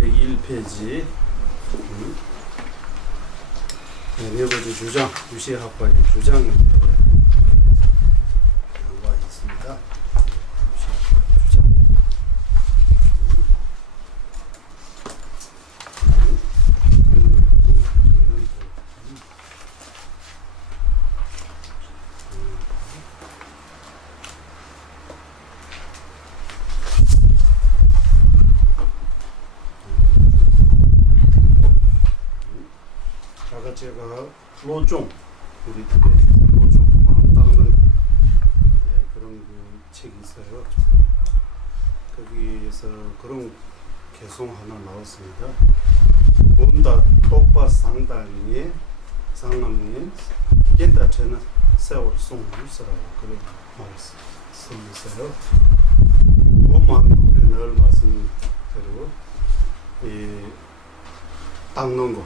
101페이지 네 번째 주장, 유시학과의 주장에 나와 있습니다. 유시학과 주장. 아까 제가 로종, 우리 티베트에서 로종 마음 닦는 그런 그 책이 있어요. 거기에서 그런 개송 하나 나왔습니다. 본다 똑바 상당히 상남에 깬다체는 세월 송물서라고 그런 말을 쓰면서요. 그것만 우리 늘 말씀대로 이 닦는 거,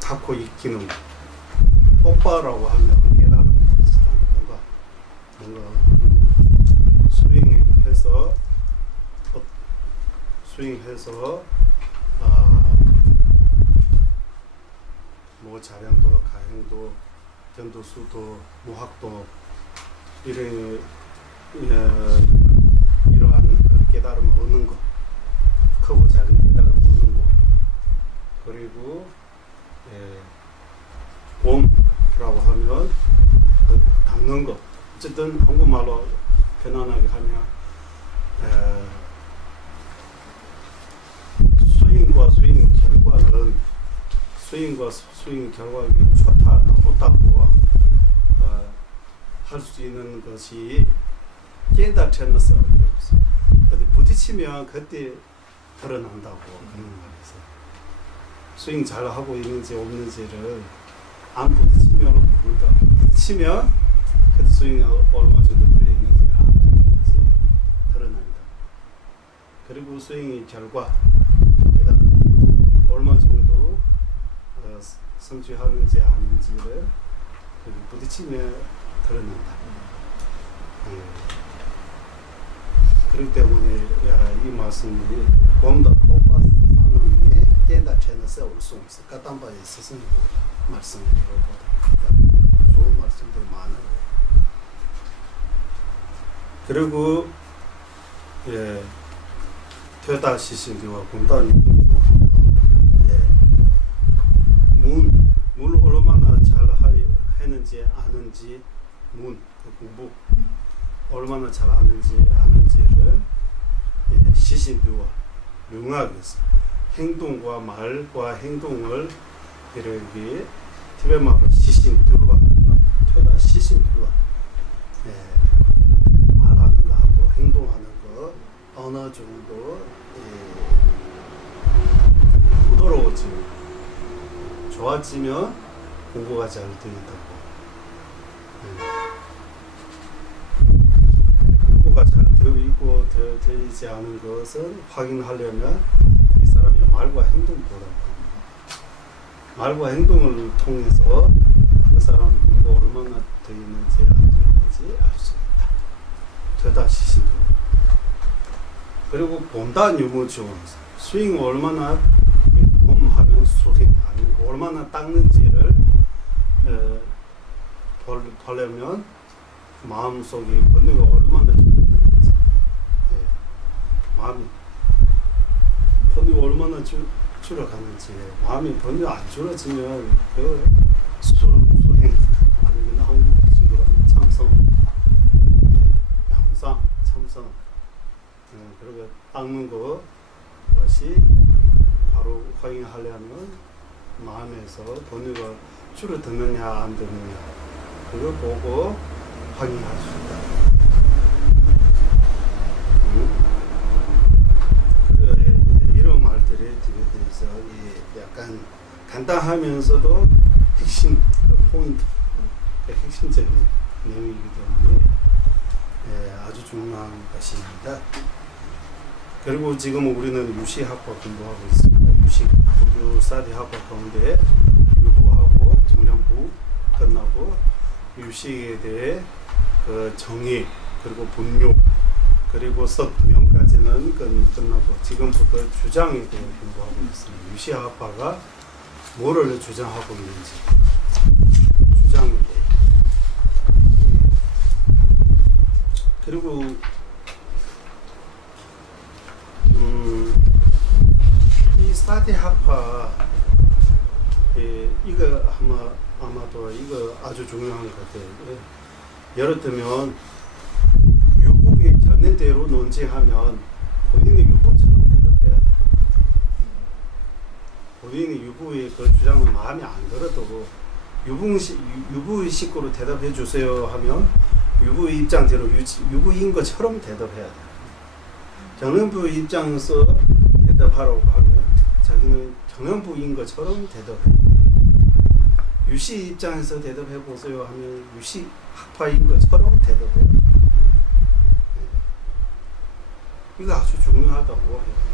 닦고 익히는 거, 똑바라고 하면 깨달음 비슷한 뭔가 스윙해서 뭐 자량도, 가행도, 견도수도, 무학도 이러한 그 깨달음을 얻는 거, 크고 작은 깨달음을 얻는 거, 그리고 봄이라고 하면 그 닦는 것. 어쨌든 한국말로 편안하게 하면 스윙과 스윙 결과가 좋다 나쁘다고 할 수 있는 것이 깨닫는 싸움이 없어요. 어디 부딪히면 그때 드러난다고 그런 말에서 스윙 잘 하고 있는지 없는지를 안 부딪히면 모른다. 부딪히면 그때 스윙이 얼마 정도 되어 있는지 안 되어 있는지 드러납니다. 그리고 스윙의 결과 얼마 정도 성취하는지 아닌지를 부딪히면 드러난다. 그렇기 때문에 이 말씀이 곰다 똑바로 상황에 깨닫는 세월 송에서 까담바에 스승님 말씀을 보다 좋은 말씀들 많아요. 그리고 퇴다 시신기와 공단이 물 얼마나 잘 했는지 아는지 그 공부 얼마나 잘 아는지를 시신비와 명확해서 행동과 말과 행동을 이렇게 티베트 말로 시신비와 퇴다 시신비와 말하는 거하고 행동하는 거 어느 정도 부드러워지고 좋아지면 공부가 잘 되겠다고. 공부가 잘 되어 있고 되지 않은 것을 확인하려면 이 사람의 말과 행동을 보라고 합니다. 말과 행동을 통해서 그 사람 공부 얼마나 되어 있는지 안 되어 있는지 알 수 있다. 되다 시신도. 그리고 본다 유무죠. 스윙 얼마나 하면 스윙 얼마나 닦는지를 보려면 마음속에 번뇌가 얼마나 줄어드는지 마음이 번뇌가 얼마나 줄어가는지 마음이 번뇌가 안 줄어지면 그 수행 아니면 한국식으로 참성 양상 참성 그리고 닦는 것이 바로 확인하려면 마음에서 번뇌가 줄어드느냐 안 드느냐 그걸 보고 확인할 수 있다. 이런 말들에 대해서 약간 간단하면서도 핵심 그 포인트, 핵심적인 내용이기 때문에 아주 중요한 것입니다. 그리고 지금 우리는 유시학과 공부하고 있습니다. 유사대학과 가운데 유부하고 정년부 끝나고 유시에 대해 그 정의 그리고 분류 그리고 썩 명까지 과제는 끝나고 지금부터 주장에 대해 공부하고 있습니다. 유시학파가 뭐를 주장하고 있는지 주장에 대해. 그리고 이 4대 학파 이거 아마도 이거 아주 중요한 것 같아요. 예를 들면 유북이 전례대로 논지하면 본인이 유북처럼 대답해야 돼요. 본인이 유부의 그 주장은 마음에 안 들어도 유부의 식구로 대답해 주세요 하면 유부의 입장대로 유부인 것처럼 대답해야 돼요. 정연부의 입장에서 대답하라고 하면 자기는 정연부인 것처럼 대답해요. 유시 입장에서 대답해 보세요 하면 유시 학파인 것처럼 대답해요. 이거 아주 중요하다고 해요.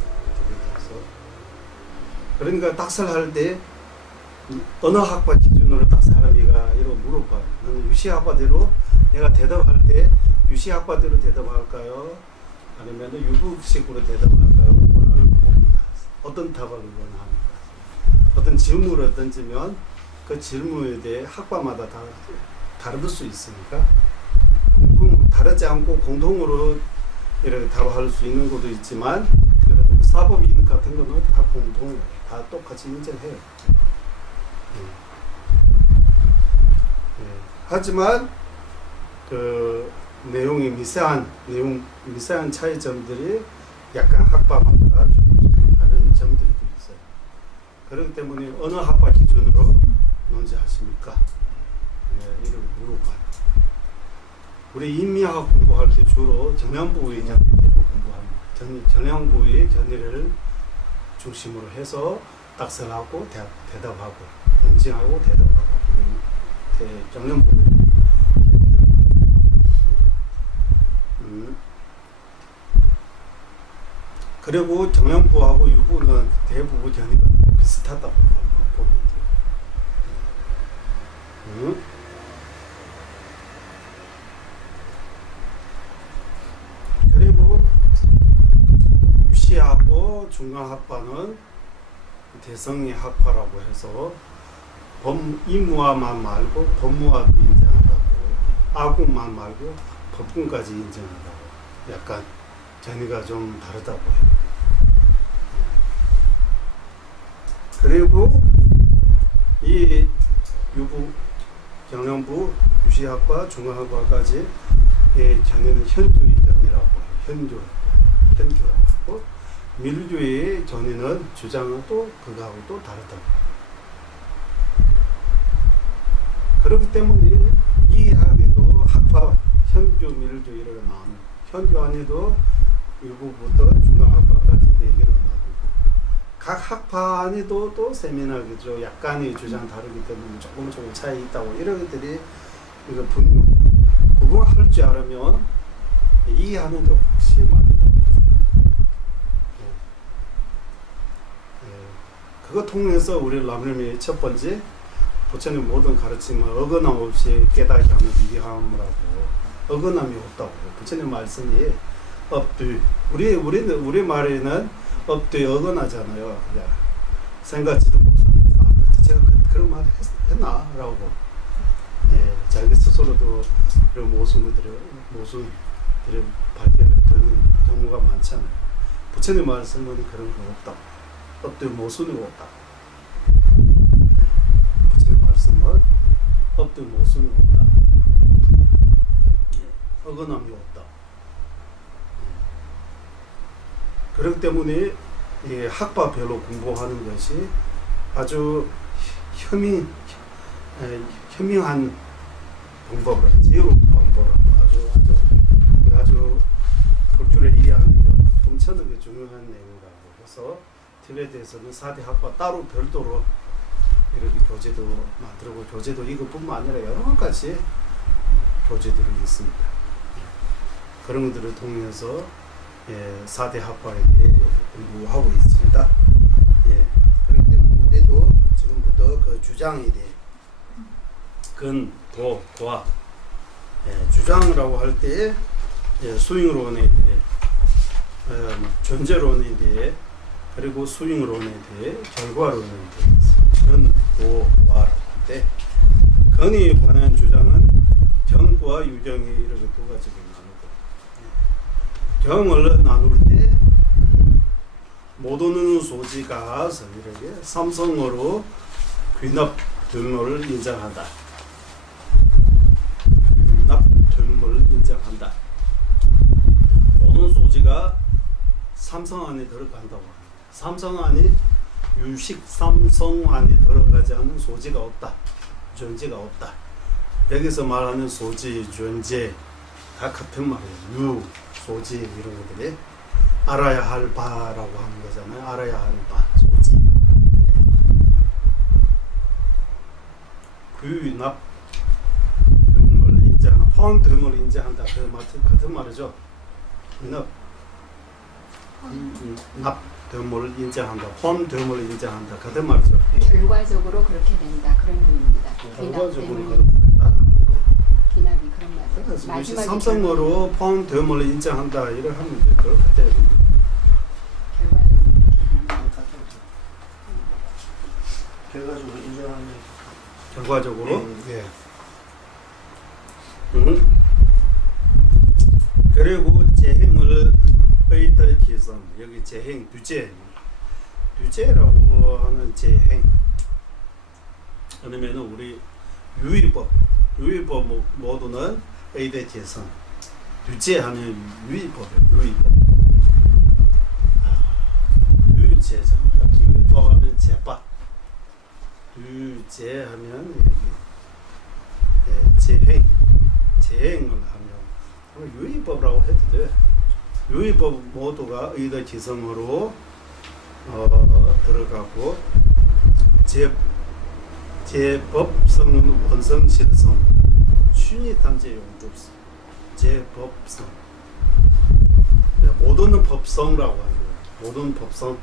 그러니까 딱설할 때 어느 학파 기준으로 딱설합니까? 이러고 물어봐요. 나는 유시 학파대로 내가 대답할 때 유시 학파대로 대답할까요? 아니면 유부식으로 대답할까요? 원하는 뭡니까? 어떤 답을 원합니까? 어떤 질문을 던지면 그 질문에 대해 학파마다 다 다를 수 있으니까 다르지 않고 공통으로 이렇게 답할 수 있는 것도 있지만 예를 들면 사법인 같은 거는 다 공통해요. 다 똑같이 인정해요. 하지만 그 내용이 미세한 차이점들이 약간 학파마다 좀 다른 점들이 있어요. 그렇기 때문에 어느 학파 기준으로 논지하십니까? 이를 물어봐요. 우리 인미학 공부할 때 주로 정형부의 견해대로 공부합니다. 정형부의 견해를 중심으로 해서 딱설하고 대답하고 논증하고 대답하고 정형부의 그리고 정형부하고 유부는 대부분 견해가 비슷하다고 보면 돼요. 그리고 유시학과 중간학파는 대성의 학파라고 해서 임무화만 말고 법무화도 인정한다고, 아국만 말고 법군까지 인정한다고, 약간 견해가 좀 다르다고 해요. 그리고 이 유부, 경영부, 유시학과, 중간학과까지 견해는 현주의 견해라고 해요. 현주라고 하고, 밀주의 견해는 주장은 또 그거하고 또 다르다고. 그렇기 때문에 이 학에도 학파, 현주, 밀주 이렇게 나옵니다. 현주 안에도 유부부터 중간학과까지 4개로 나누고, 각 학파 안에도 또 세밀하겠죠. 약간의 주장 다르기 때문에 조금 차이 있다고. 이런 것들이 이거 구분할 줄 알으면 이해하는 데 훨씬 많이 됩니다. 그거 통해서 우리 라므님이 첫 번째 부처님 모든 가르침은 어긋남 없이 깨닫게 하는 위대함이라고. 어긋남이 없다고. 부처님 말씀이 없들. 우리 말에는 없들 어긋나잖아요. 그냥 생각지도 못하는. 제가 그런 말 했나? 라고. 자기 스스로도 이런 모순들을 발견을 듣는 경우가 많잖아요. 부처님 말씀은 그런 거 없다고. 없들 모순이 없다고. 부처님 말씀은 없들 모순이 없다. 어긋남이 없다. 그렇기 때문에 학파별로 공부하는 것이 아주 현명한 방법으로, 지혜로운 방법으로 아주 불교를 이해하는 데 엄청나게 중요한 내용이라고 해서 틀에 대해서는 4대 학파 따로 별도로 이렇게 교재도 만들고, 교재도 이것뿐만 아니라 여러 가지 교재들이 있습니다. 그런 것들을 통해서 4대 학파에 대해 공부하고 있습니다. 그렇기 때문에 우리도 지금부터 그 주장에 대해 근, 도, 과 주장이라고 할 때 수행론에 대해 존재론에 대해 그리고 수익론에 대해 결과론에 대해서 견고와인데 근에 관한 주장은 경과 유경에 이렇게 두 가지로 나누고 경을 나눌 때 모든 소지가 이렇게 삼성어로 귀납 등을 인정한다. 귀납 등을 인정한다. 모든 소지가 삼성 안에 들어간다고 합니다. 삼성 안에 유식 삼성 안에 들어가지 않는 소지가 없다. 존재가 없다. 여기서 말하는 소지, 존재 다 같은 말이에요. 유, 소지 이런 것들이 알아야 할 바라고 하는 거잖아요. 알아야 할 바, 소지. 귀납 등을 인정한다. 포함됨을 인정한다. 그 같은 말이죠. 귀납 납됨을 인정한다. 포함됨을 인정한다. 같은 말이죠. 결과적으로 그렇게 된다. 그런 의미입니다. 결과적으로 그렇게 된다. 귀납이 그런 말이죠. 그래서 마지막에 삼성어로 포함됨을 인정한다. 이렇게 하면 될 것 같아요. 결과적으로 이렇게 된다. 결과적으로 인정하는 결과적으로 예. 그리고 재행을 의의 기선 여기 재행 dü제라고 하는 재행 그러면은 우리 유의법 모두는 의의 기선 dü제하면 유의법이에요. 유의제잖아요. 유의법하면 제법 dü제하면 여기 재행을 하면 유의법이라고 해도 돼. 유의법 모두가 의의 기성으로 들어가고 제법성은 원성 실성 춘이 탐제 용접성 제법성 모든 법성이라고 하는 거예요. 모든 법성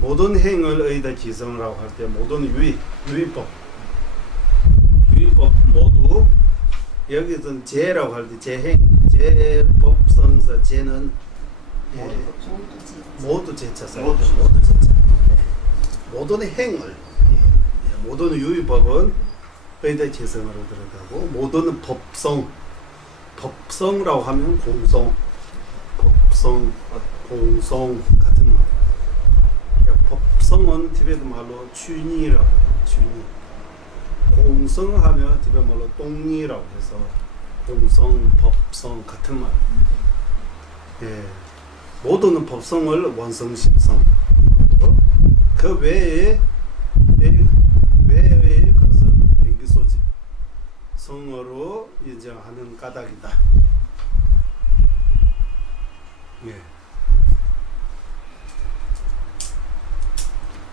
모든 행을 의의 기성이라고 할 때 모든 유의법 모두 여기서는 제라고 할 때 재행 제법성서 제는 모두 제자 써요. 모두 제자. 모든 행을 모든 유의법은 의의 기성으로 들어가고 모든 법성이라고 하면 공성 같은 말. 법성은 티베트 말로 춘이라고 해요. 춘이. 공성하면 티베트 말로 똥이라고 해서 공성, 법성 같은 말. 예. 모든 법성을 원성심성. 그 외에 그것은 변기소집 성어로 인정하는 까닭이다. 예.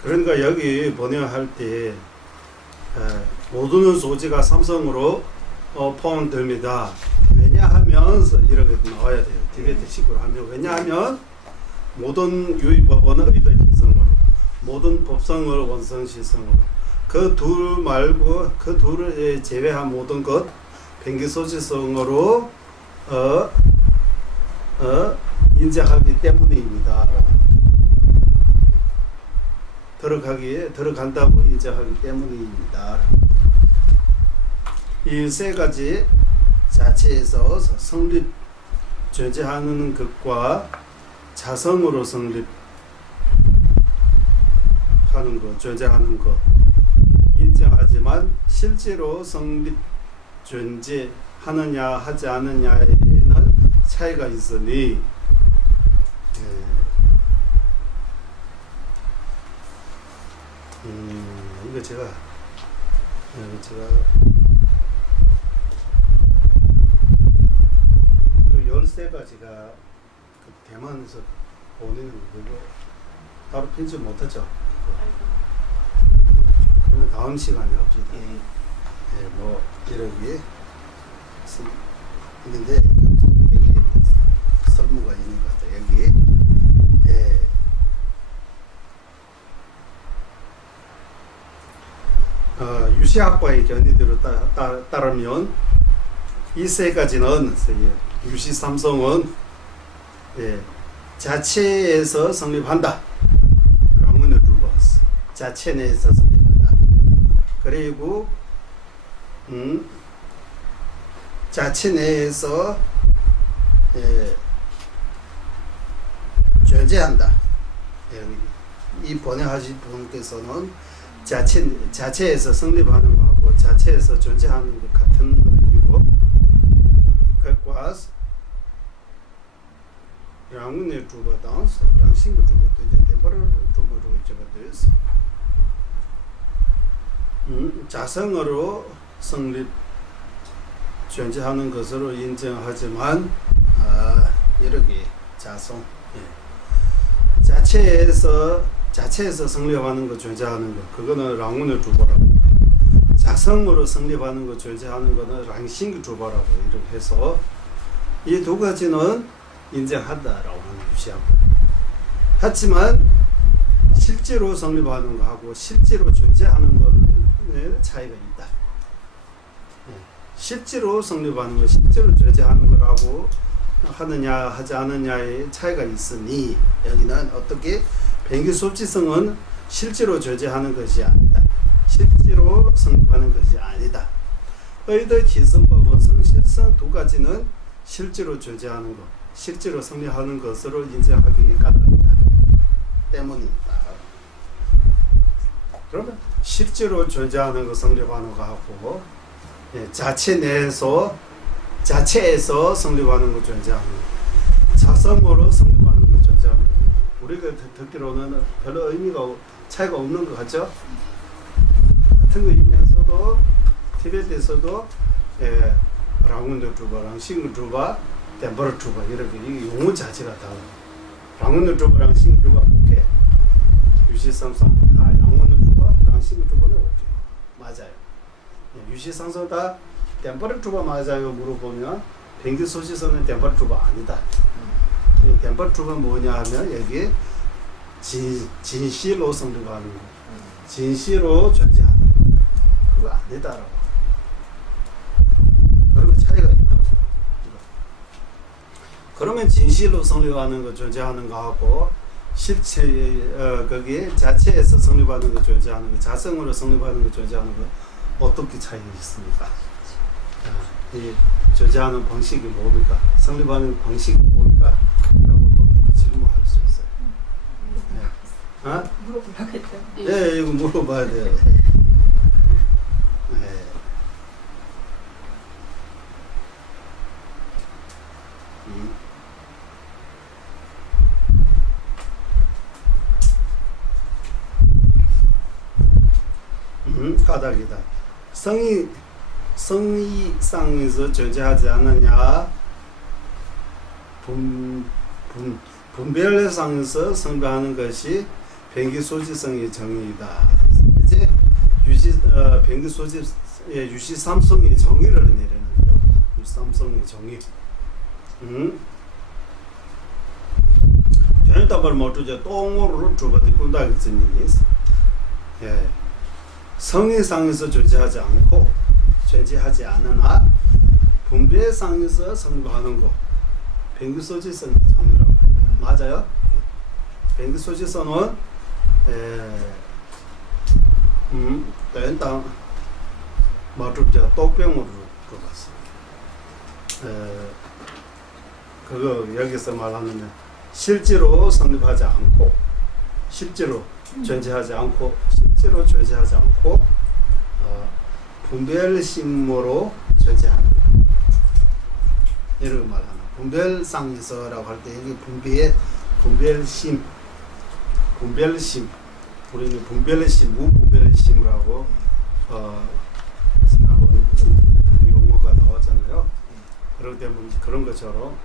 그러니까 여기 번역할 때 모든 소지가 삼성으로 포함됩니다. 왜냐하면 이렇게 나와야 돼요. 티베트식으로 하면 왜냐하면 모든 유의법은 의의 기성으로 모든 법성을 원성시성으로 그 둘 말고 그 둘을 제외한 모든 것 변기소지성으로 인정하기 때문입니다. 들어간다고 인정하기 때문입니다. 이 세 가지 자체에서 성립 존재하는 것과 자성으로 성립하는 것, 존재하는 것 인정하지만 실제로 성립 존재하느냐 하지 않느냐에는 차이가 있으니 이거 제가 그 13가지가 그 대만에서 보내는 그거 따로 편집 못하죠. 그러면 다음 시간에 합시다. 뭐 이러기에 있는데 여기 설무가 있는 것 같아요. 여기 유시학과의 견해대로 따르면 이 세 가지는 유시 삼성은 예, 자체에서 성립한다. 라문을 두고 왔어. 자체 내에서 성립한다. 그리고 자체 내에서 예, 존재한다. 예, 이 번역하신 분께서는 자체에서 성립하는 거하고 자체에서 존재하는 것 같은 의미로 그것과 양문의 주가 당서, 양신의 주가 되게 대바를 주모로 이제가 됐어. 자성으로 성립 존재하는 것으로 인정하지만 이렇게 자성, 예. 자체에서 성립하는 것 존재하는 것 그거는 랑문의 주보라고. 자성으로 성립하는 것 존재하는 것은 랑신의 주보라고 이렇게 해서 이 두 가지는 인정한다라고 하는 유시하고. 하지만 실제로 성립하는 것하고 실제로 존재하는 것의 차이가 있다. 실제로 성립하는 것, 실제로 존재하는 거라고 하느냐 하지 않느냐의 차이가 있으니 여기는 어떻게 변기소지성은 실제로 존재하는 것이 아니다. 실제로 성립하는 것이 아니다. 의도 기성과 원성, 실성 두 가지는 실제로 존재하는 것, 실제로 성립하는 것으로 인정하기 까닭이다. 때문이다. 그러면 실제로 존재하는 것, 성립하는 것하고 자체에서 성립하는 것 존재하는 것, 자성으로 성립하는 것 존재하는 것. 우리가 듣기로는 별로 의미가 차이가 없는 것 같죠? 같은 거이면서도 티베트에서도 랑운드 주바, 랑싱 주바, 덴버르 주바 이렇게 이 용어 자체가 다 랑운드 주바, 랑싱 주바 오케이. 유시삼성 다 랑운드 주바, 랑싱 주바는 오케이. 맞아요. 유시삼성 다 덴버르 주바 맞아요 물어보면 변기소지성은 덴버르 주바 아니다. 덴버르 주바 뭐냐 하면 여기 진실로 성립하는 거, 진실로 존재하는 거, 그거 아니다라고. 그리고 차이가 있다고. 그러면 진실로 성립하는 거, 존재하는 거하고 실체 거기에 자체에서 성립하는 거, 존재하는 거, 자성으로 성립하는 거, 존재하는 거 어떻게 차이가 있습니까? 이 존재하는 방식이 뭡니까? 성립하는 방식이 뭡니까? 라고도 질문할 수 있어요. 네. 물어보라겠죠. 예, 이거 물어봐야 돼요. 까닭이다. 성의상에서 존재하지 않느냐, 분별상에서 성립하는 것이 변기소지성의 정의이다. 이제 변기소지 유시삼성의 정의를 내리는 거죠. 유시삼성의 정의. 전에다발 못주제 똥으로 주바디 꾼다기 증인이 있어. 예. 성의상에서 존재하지 않고 존재하지 않으나 분별상에서 성립하는 것, 변기소지성의 정의라고. 맞아요? 변기소지성은 일단 마주자 똑병으로 들어갔어. 그거 여기서 말하는 실제로 성립하지 않고 실제로 존재하지 않고 실제로 존재하지 않고 분별심으로 존재하는 것. 이렇게 말하는 분별상에서라고 할 때 여기 분별심 우리는 분별심, 무분별심이라고 지난번 용어가 나왔잖아요. 그렇기 때문에 그런 것처럼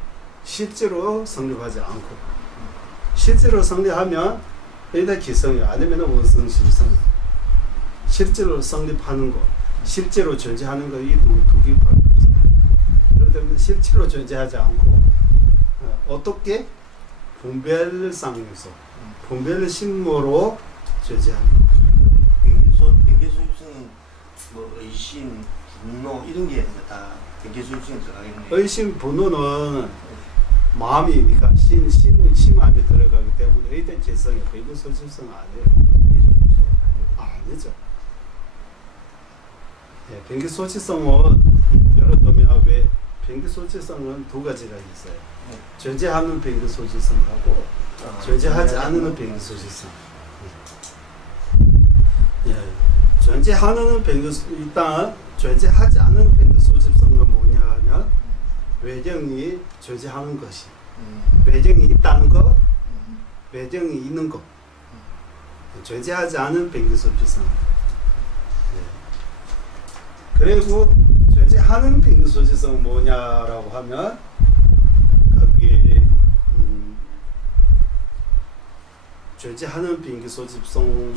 실제로 성립하지 않고 실제로 성립하면 일단 기성이 아니면 원성 실성. 실제로 성립하는 것, 실제로 존재하는 것 이 두 개밖에 없어요. 그렇기 때문에 실제로 존재하지 않고 어떻게 분별상에서 분별심으로 존재하는 것. 변기소지성은 뭐 의심, 분노 이런 게 다 변기소지성에 들어가겠네요. 의심, 분노는 마음이니까 심 안에 들어가기 때문에 의대 개성이 변기 소집성 아니에요. 아니죠. 예, 변기 소지성은 예를 들면 왜 변기 소지성은 두 가지가 있어요. 존재하는 변기 소지성하고 존재하지 않는 변기 소지성. 예, 존재하는 변기 일단 존재하지 않는 변기 소지성은 뭐냐 하면 외경이 존재하는 것이 외경이 있다는 것, 외경이 있는 것. 존재하지 않은 변기 소지성. 그리고 존재하는 변기 소지성 뭐냐라고 하면 거기 존재하는 변기 소지성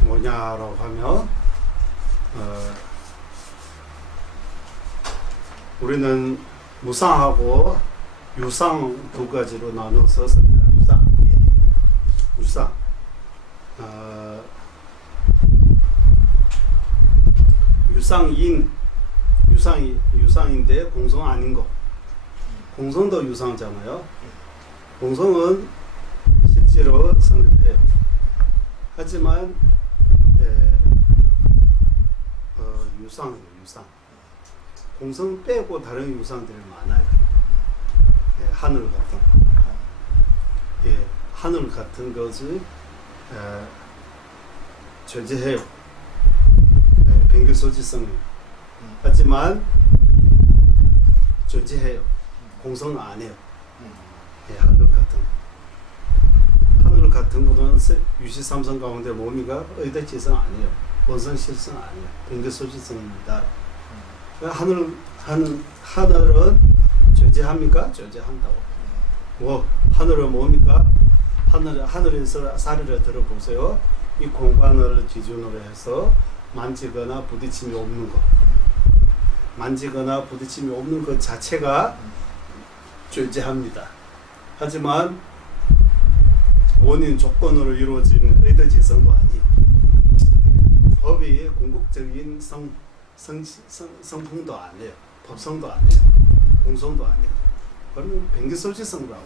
뭐냐라고 하면 우리는 무상하고 유상 두 가지로 나눠서 씁니다. 유상. 유상인데 공성 아닌 거. 공성도 유상잖아요. 공성은 실제로 성립해요. 하지만 유상. 공성 빼고 다른 유상들이 많아요. 하늘 같은 거. 하늘 같은 것이 존재해요. 변기 소지성이. 하지만 존재해요. 공성은 안 해요. 하늘 같은 거는 유시삼성 가운데 몸이가 의대지성 아니에요. 원성실성 아니에요. 변기 소지성입니다. 하늘은 존재합니까? 존재한다고. 뭐 하늘은 뭡니까? 하늘에서 사례를 들어보세요. 이 공간을 기준으로 해서 만지거나 부딪힘이 없는 것. 만지거나 부딪힘이 없는 것 자체가 존재합니다. 하지만 원인 조건으로 이루어진 의도지성도 아니에요. 법이 궁극적인 성품도 아니에요. 법성도 아니에요. 공성도 아니에요. 그러면 변기소지성이라고.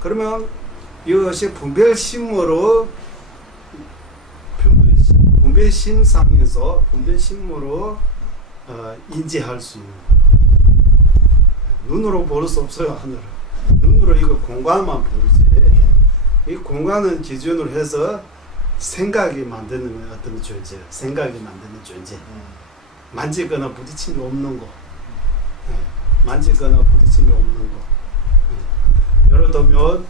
그러면 이것이 분별심으로 분별심으로 인지할 수 있는. 눈으로 볼 수 없어요. 하늘을. 눈으로 이거 공간만 보이지. 이 공간은 기준으로 해서 생각이 만드는 어떤 존재, 생각이 만드는 존재. 만지거나 부딪힘이 없는 거. 만지거나 부딪힘이 없는 거. 예를 들면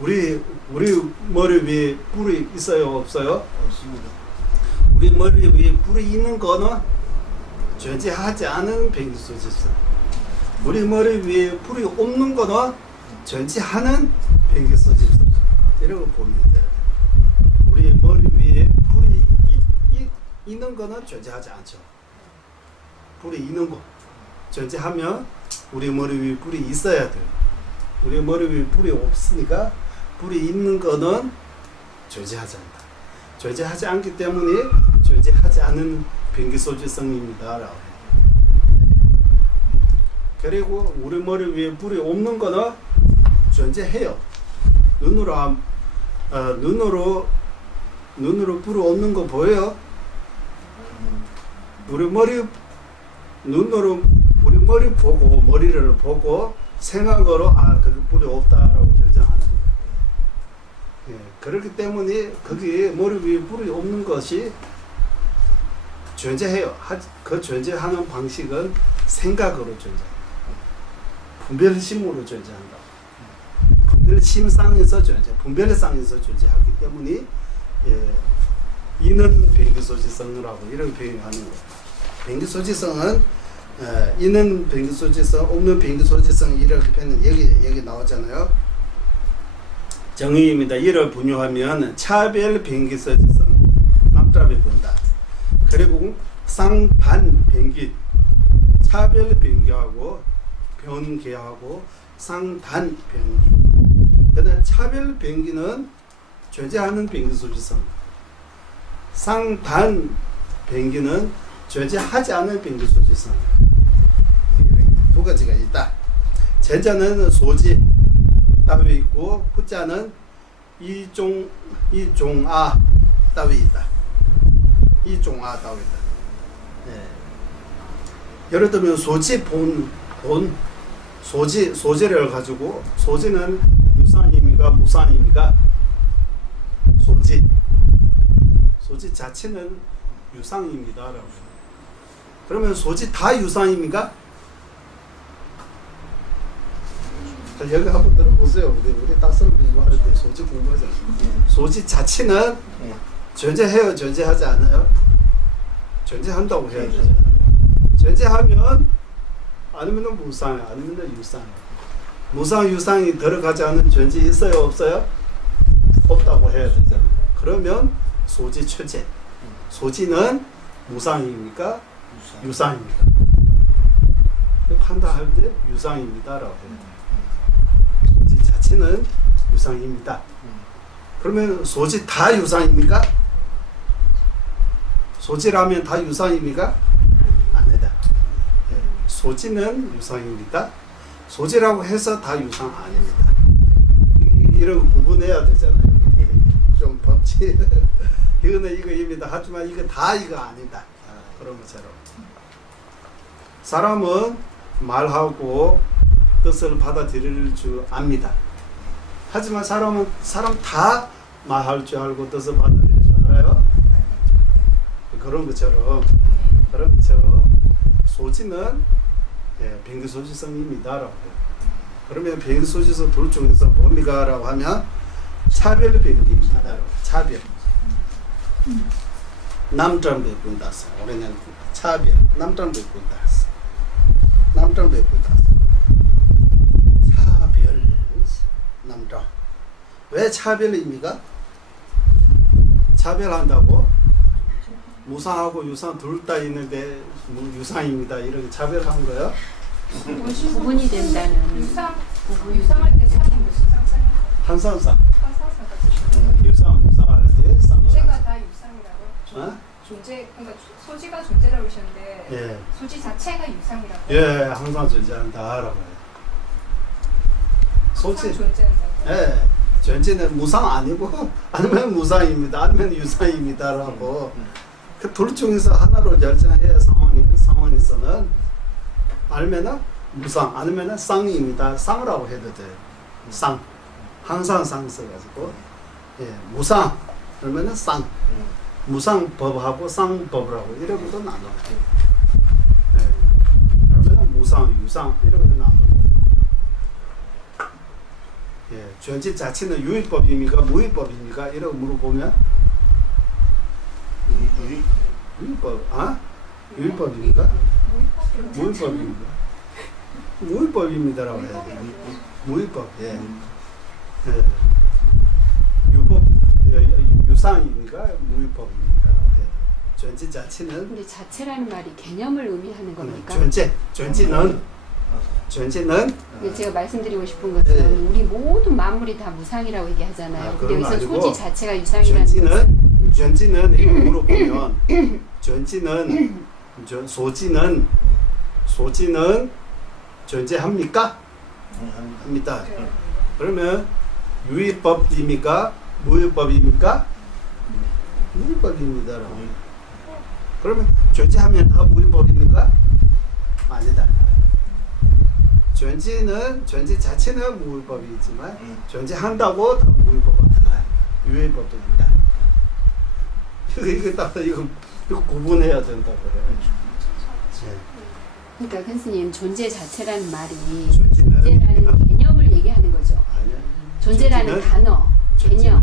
우리 머리 위에 뿔이 있어요, 없어요? 없습니다. 우리 머리 위에 뿔이 있는 거는 존재하지 않은 변기소지성. 우리 머리 위에 뿔이 없는 거는 존재하는 변기소지성. 이라고 보면 돼요. 우리 머리 위에 뿔이 있는 거는 존재하지 않죠. 뿔이 있는 거. 존재하면 우리 머리 위에 뿔이 있어야 돼요. 우리 머리 위에 뿔이 없으니까 뿔이 있는 거는 존재하지 않다. 존재하지 않기 때문에 존재하지 않은 변기소지성입니다. 라고 해요. 그리고 우리 머리 위에 뿔이 없는 거는 존재해요. 눈으로 뿔이 없는 거 보여요? 우리 머리 보고 머리를 보고 생각으로 거기 뿔이 없다라고 결정하는 거예요. 그렇기 때문에 거기 머리 위에 뿔이 없는 것이 존재해요. 그 존재하는 방식은 생각으로 존재해요. 분별심으로 존재한다. 분별심상에서 분별상에서 존재하기 때문에 이는 변기소지성이라고 이런 표현을 하는 거예요. 변기소지성은 이는 변기소지성, 없는 변기소지성 이렇게 표현은 여기 나오잖아요. 정의입니다. 이를 분류하면 차별 변기소지성, 남자별 본다. 그리고 쌍반 변기, 차별 변기하고 변기하고 쌍단 변기. 그다음 차별 변기는 존재하는 변기소지성. 쌍단 변기는 존재하지 않는 변기소지성. 두 가지가 있다. 전자는 소지 따위 있고 후자는 이종아 따위 있다. 이종아 따위 있다. 예. 예를 들면 소지 본 소지를 가지고 소지는 유산입니까 무산입니까? 소지 자체는 유상입니다라고. 그러면 소지 다 유상입니까? 자, 여기 한번 들어보세요. 우리 딱서를 공부할 때 소지 공부하잖아요. 소지 자체는 존재해요, 존재하지 않아요? 존재한다고 해야 되죠. 존재하면 아니면 무상, 아니면 유상. 무상, 유상이 들어가지 않은 존재 있어요, 없어요? 없다고 해야 되잖아요. 그러면 소지 최재. 소지는 무상입니까? 유상입니까? 판단할 때 유상입니다라고 해야 돼요. 소지 자체는 유상입니다. 그러면 소지 다 유상입니까? 소지라면 다 유상입니까? 아니다. 소지는 유상입니다. 소지라고 해서 다 유상 아닙니다. 이런 거 구분해야 되잖아요. 좀 법칙. 이거는 이거입니다. 하지만 이거 다 이거 아니다. 그런 것처럼. 사람은 말하고 뜻을 받아들일 줄 압니다. 하지만 사람 다 말할 줄 알고 뜻을 받아들일 줄 알아요? 그런 것처럼 소지는 병기소지성입니다라고 해요. 그러면 병기소지성 둘 중에서 뭡니까? 라고 하면 차별병기입니다. 차별. 남장배분다서 우리는 차별. 남장배분다서 차별. 남장. 왜 차별입니까? 차별한다고? 무상하고 유상 둘 다 있는데 유상입니다. 이렇게 차별한 거예요? 구분이 된다는. 유상할 때 상이 무슨 상상이에요? 한상상. 상상상 같으시죠? 무상할 때 쌍. 존재가 다 유상이라고? 어? 존재, 그러니까 소지가 존재라고 하셨는데 예. 소지 자체가 유상이라고? 예, 항상 존재한다라고 해요. 소지. 항상 존재한다고? 예. 존재는 무상 아니고 아니면 무상입니다. 아니면 유상입니다라고. 그 둘 중에서 하나로 결정해야 상황에서는 아니면은 무상 아니면은 쌍입니다. 쌍이라고 해도 돼요. 쌍. 항상 쌍 써가지고 예, 무상 그러면은 쌍. 무상법하고 쌍법이라고 이렇게도 나눠요. 예. 그러면은 무상, 유상 이렇게 나눠요. 예, 존재 자체는 유의법입니까? 무의법입니까? 이렇게 물어보면 유의법, 유의법입니까? 무의법입니까? 무의법입니다라고 해야 돼요. 무의법, 예. 예. 유법, 유상입니까? 무의법입니다라고 해야 돼요. 존재 자체는 근데 자체라는 말이 개념을 의미하는 겁니까? 존재는 근데 제가 말씀드리고 싶은 것은 예. 우리 모든 만물이 다 무상이라고 얘기하잖아요. 근데 그건 여기서 아니고 소지 자체가 유상이라는 것은 존재는 이거 물어보면 소지는 존재합니까? 합니다. 그러면 유의법입니까? 무의법입니까? 무의법입니다라고. 그러면 존재하면 다 무의법입니까? 아니다. 존재 자체는 무의법이지만 존재한다고 다 무의법은 아니야. 유의법입니다. 이거 구분해야 된다고 그래요. 그러니까 교수님 존재 자체라는 말이 존재는 존재라는 개념을 얘기하는 거죠. 아니야. 존재라는 단어, 개념.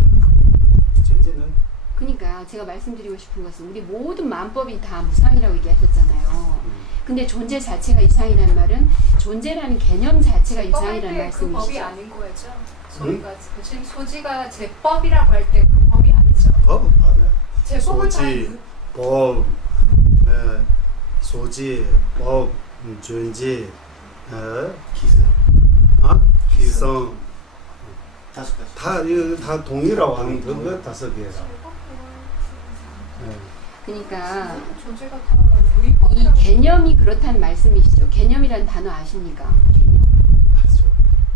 존재는 그러니까 제가 말씀드리고 싶은 것은 우리 모든 만법이 다 무상이라고 얘기하셨잖아요. 근데 존재 자체가 유상이라는 말은 존재라는 개념 자체가 유상이라는 그 말씀이시죠. 법이 아닌 거죠? 저희가 지금 소지가 제법이라고 할 때 그 법이 아니죠? 법은 맞아요. 제법은 소지, 법, 소지, 법, 존재, 기성, 다섯 가지. 다 동의라고 하는 그 다섯 개라. 그러니까 존재가 다 유의법 이 개념이 그렇다는 말씀이시죠? 개념이라는 단어 아십니까? 개념. 아주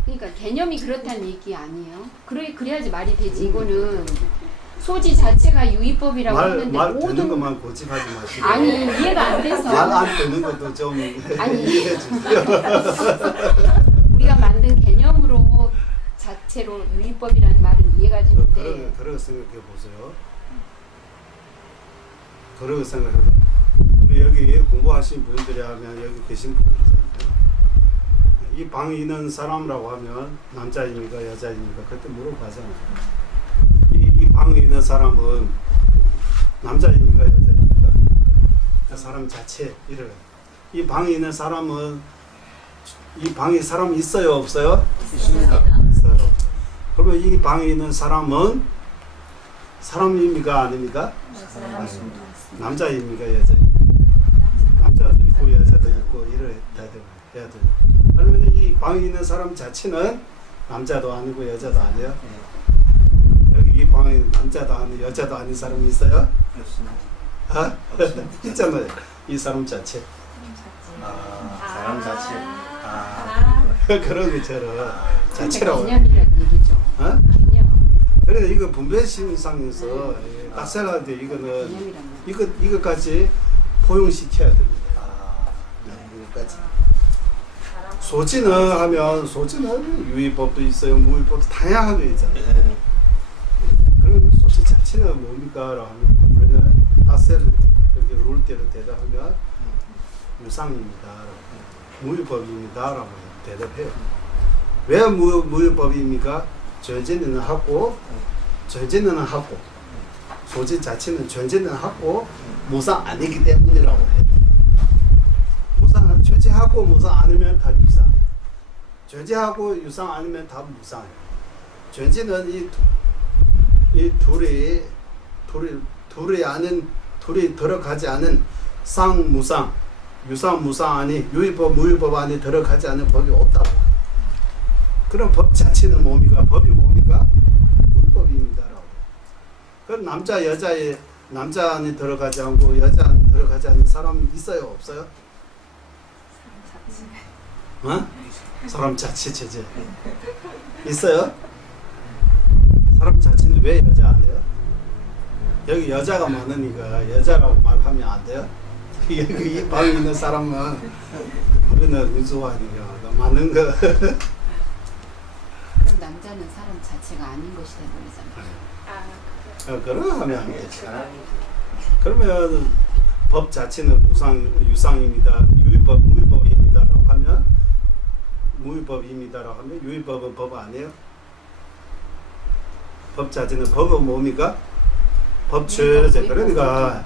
그러니까 개념이 그렇다는 얘기 아니에요? 그래야지 말이 되지. 이거는 소지 자체가 유의법이라고 하는데 말 되는 모든 것만 고집하지 마시고 아니 이해가 안 돼서 말 안 되는 것도 좀 아니. 이해해 주세요. 우리가 만든 개념으로 자체로 유의법이라는 말은 이해가 되는데 그러고 생각해 보세요. 그러고 생각해서 우리 여기 공부하신 분들이 하면 여기 계신 분들이잖아요. 이 방에 있는 사람이라고 하면 남자입니까 여자입니까 그때 물어봐잖아요. 이 방에 있는 사람은 남자입니까 여자입니까? 그 사람 자체 이래. 이 방에 있는 사람은 이 방에 사람 있어요 없어요? 있습니다. 있어요. 그러면 이 방에 있는 사람은 사람입니까 아닙니까? 맞습니다. 남자입니까 여자입니까? 남자도 있고 여자도 있고 이래 해야 돼요. 아니면 이 방에 있는 사람 자체는 남자도 아니고 여자도 아니에요. 여기 이 방에 남자도 아니고 여자도 아닌 사람이 있어요? 없습니다. 아? 있잖아요. 이 사람 자체. 사람 자체. 그런 것처럼 자체라고. 개념이라는 얘기죠. 어? 개념. 그래서 이거 분배심상에서 딱셀할 때 이거는 개념이란 이것까지 포용시켜야 됩니다. 이것까지. 소지는 하면 소지는 유의법도 있어요, 무의법도 다양하게 있잖아요. 그럼 소지 자체는 뭡니까라고 하면 우리는 딱셀 이렇게 룰대로 대답하면 유상입니다, 무의법입니다라고 대답해요. 왜 무의법입니까? 전제는 하고 전제는 하고 소지 자체는 전제는 하고 무상 아니기 때문이라고 해요. 무상은 전제하고 무상 아니면 다 유상. 전제하고 유상 아니면 다 무상이에요. 전제는 이 둘이 들어가지 않은 상 무상, 유상 무상 안에 유의법 무의법 안에 들어가지 않은 법이 없다고. 그럼 법 자체는 뭡니까? 법이 뭡니까? 무의법입니다라고. 그럼 남자 안에 들어가지 않고 여자 안에 들어가지 않는 사람이 있어요, 없어요? 어? 사람 자체 체제 있어요? 사람 자체는 왜 여자 안 해요? 여기 여자가 많으니까 여자라고 말하면 안 돼요? 여기 이 방에 있는 사람은 우리는 민주화니까 많은 거. 그럼 남자는 사람 자체가 아닌 것이 되버리잖아요. 그럼 하면 안 되지. 그러면 법 자체는 유상입니다. 유의법, 무의법입니다라고 하면 무의법입니다라고 하면 유의법은 법 아니에요? 법 자체는 법은 뭡니까? 법 죄제. 그러니까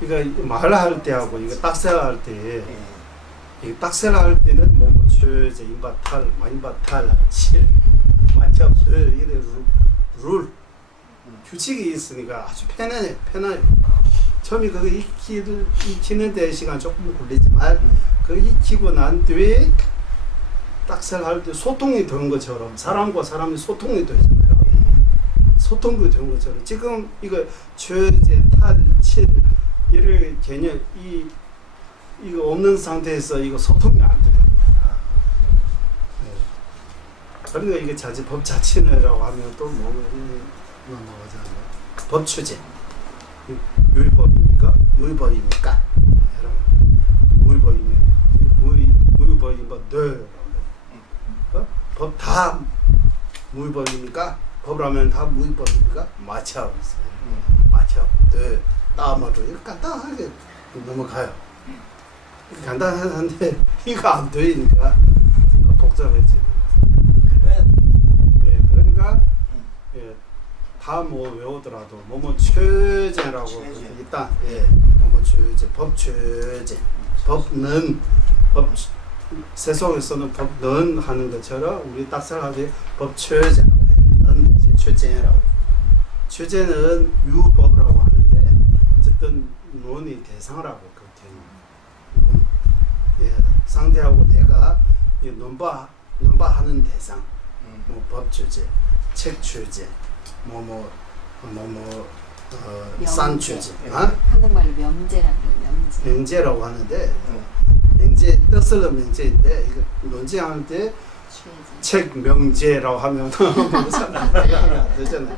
이거 말할 때하고 이거 딱셀할 때 이 딱셀할 때는 뭐뭐 죄제, 인바탈, 만바탈, 칠, 만첩, 이래 룰 규칙이 있으니까 아주 편해요. 처음에 그거 익히는 데 시간 조금 걸리지만 그 익히고 난 뒤에 딱셀할 때 소통이 되는 것처럼 사람과 사람이 소통이 되잖아요. 소통이 되는 것처럼 지금 이거 죄제, 탈, 칠 이런 개념 이거 없는 상태에서 이거 소통이 안 돼요. 그러니까 이게 법 자체라고 하면 또 나오잖아요. 법 추제. 유의법입니까? 무의법입니까? 무의법이면 무의법이면 법 다 무의법입니까? 법라면 다 무의법입니까? 맞춰. 다음으로 이렇게 간단하게 넘어가요. 간단한데 이거 안 되니까 복잡해지. 네, 그러니까 다 뭐 외우더라도 뭐뭐 최제라고 일단 뭐뭐 최제, 법 최제, 법는 법 세속에서는 법는 하는 것처럼 우리 딱살하게 법 최제라고 해요. 는 이제 최제라고. 최제는 유법이라고 하는데 어쨌든 논의 대상이라고 그렇게 상대하고 내가 논바하는 대상, 뭐 법 최제, 책 최제. 산 죄제. 한국말로 면제라고 그래요. 명제라고 하는데 명제 뜻을 명제인데 이거 논쟁할 때 책 명제라고 하면 안 되잖아요.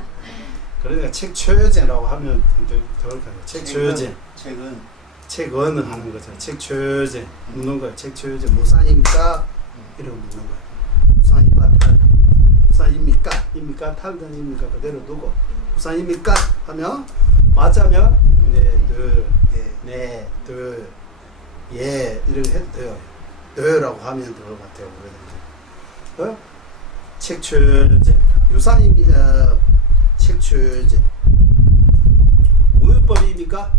그러니까 책 초여제라고 하면 더울까요? 책 초여제. 책은 하는 거죠. 책 초여제 묻는 거예요. 책 초여제 무산입니까? 이러고 묻는 거예요. 무산입니까? 탈. 무산입니까? 입니까? 탈전입니까? 그대로 두고 무산입니까? 하면 맞자면 네, 둘, 예 이렇게 해도 돼요. 너라고 하면 될 것 같아요. 책 초여제 유산입니다. 책 초여제 무효법입니까?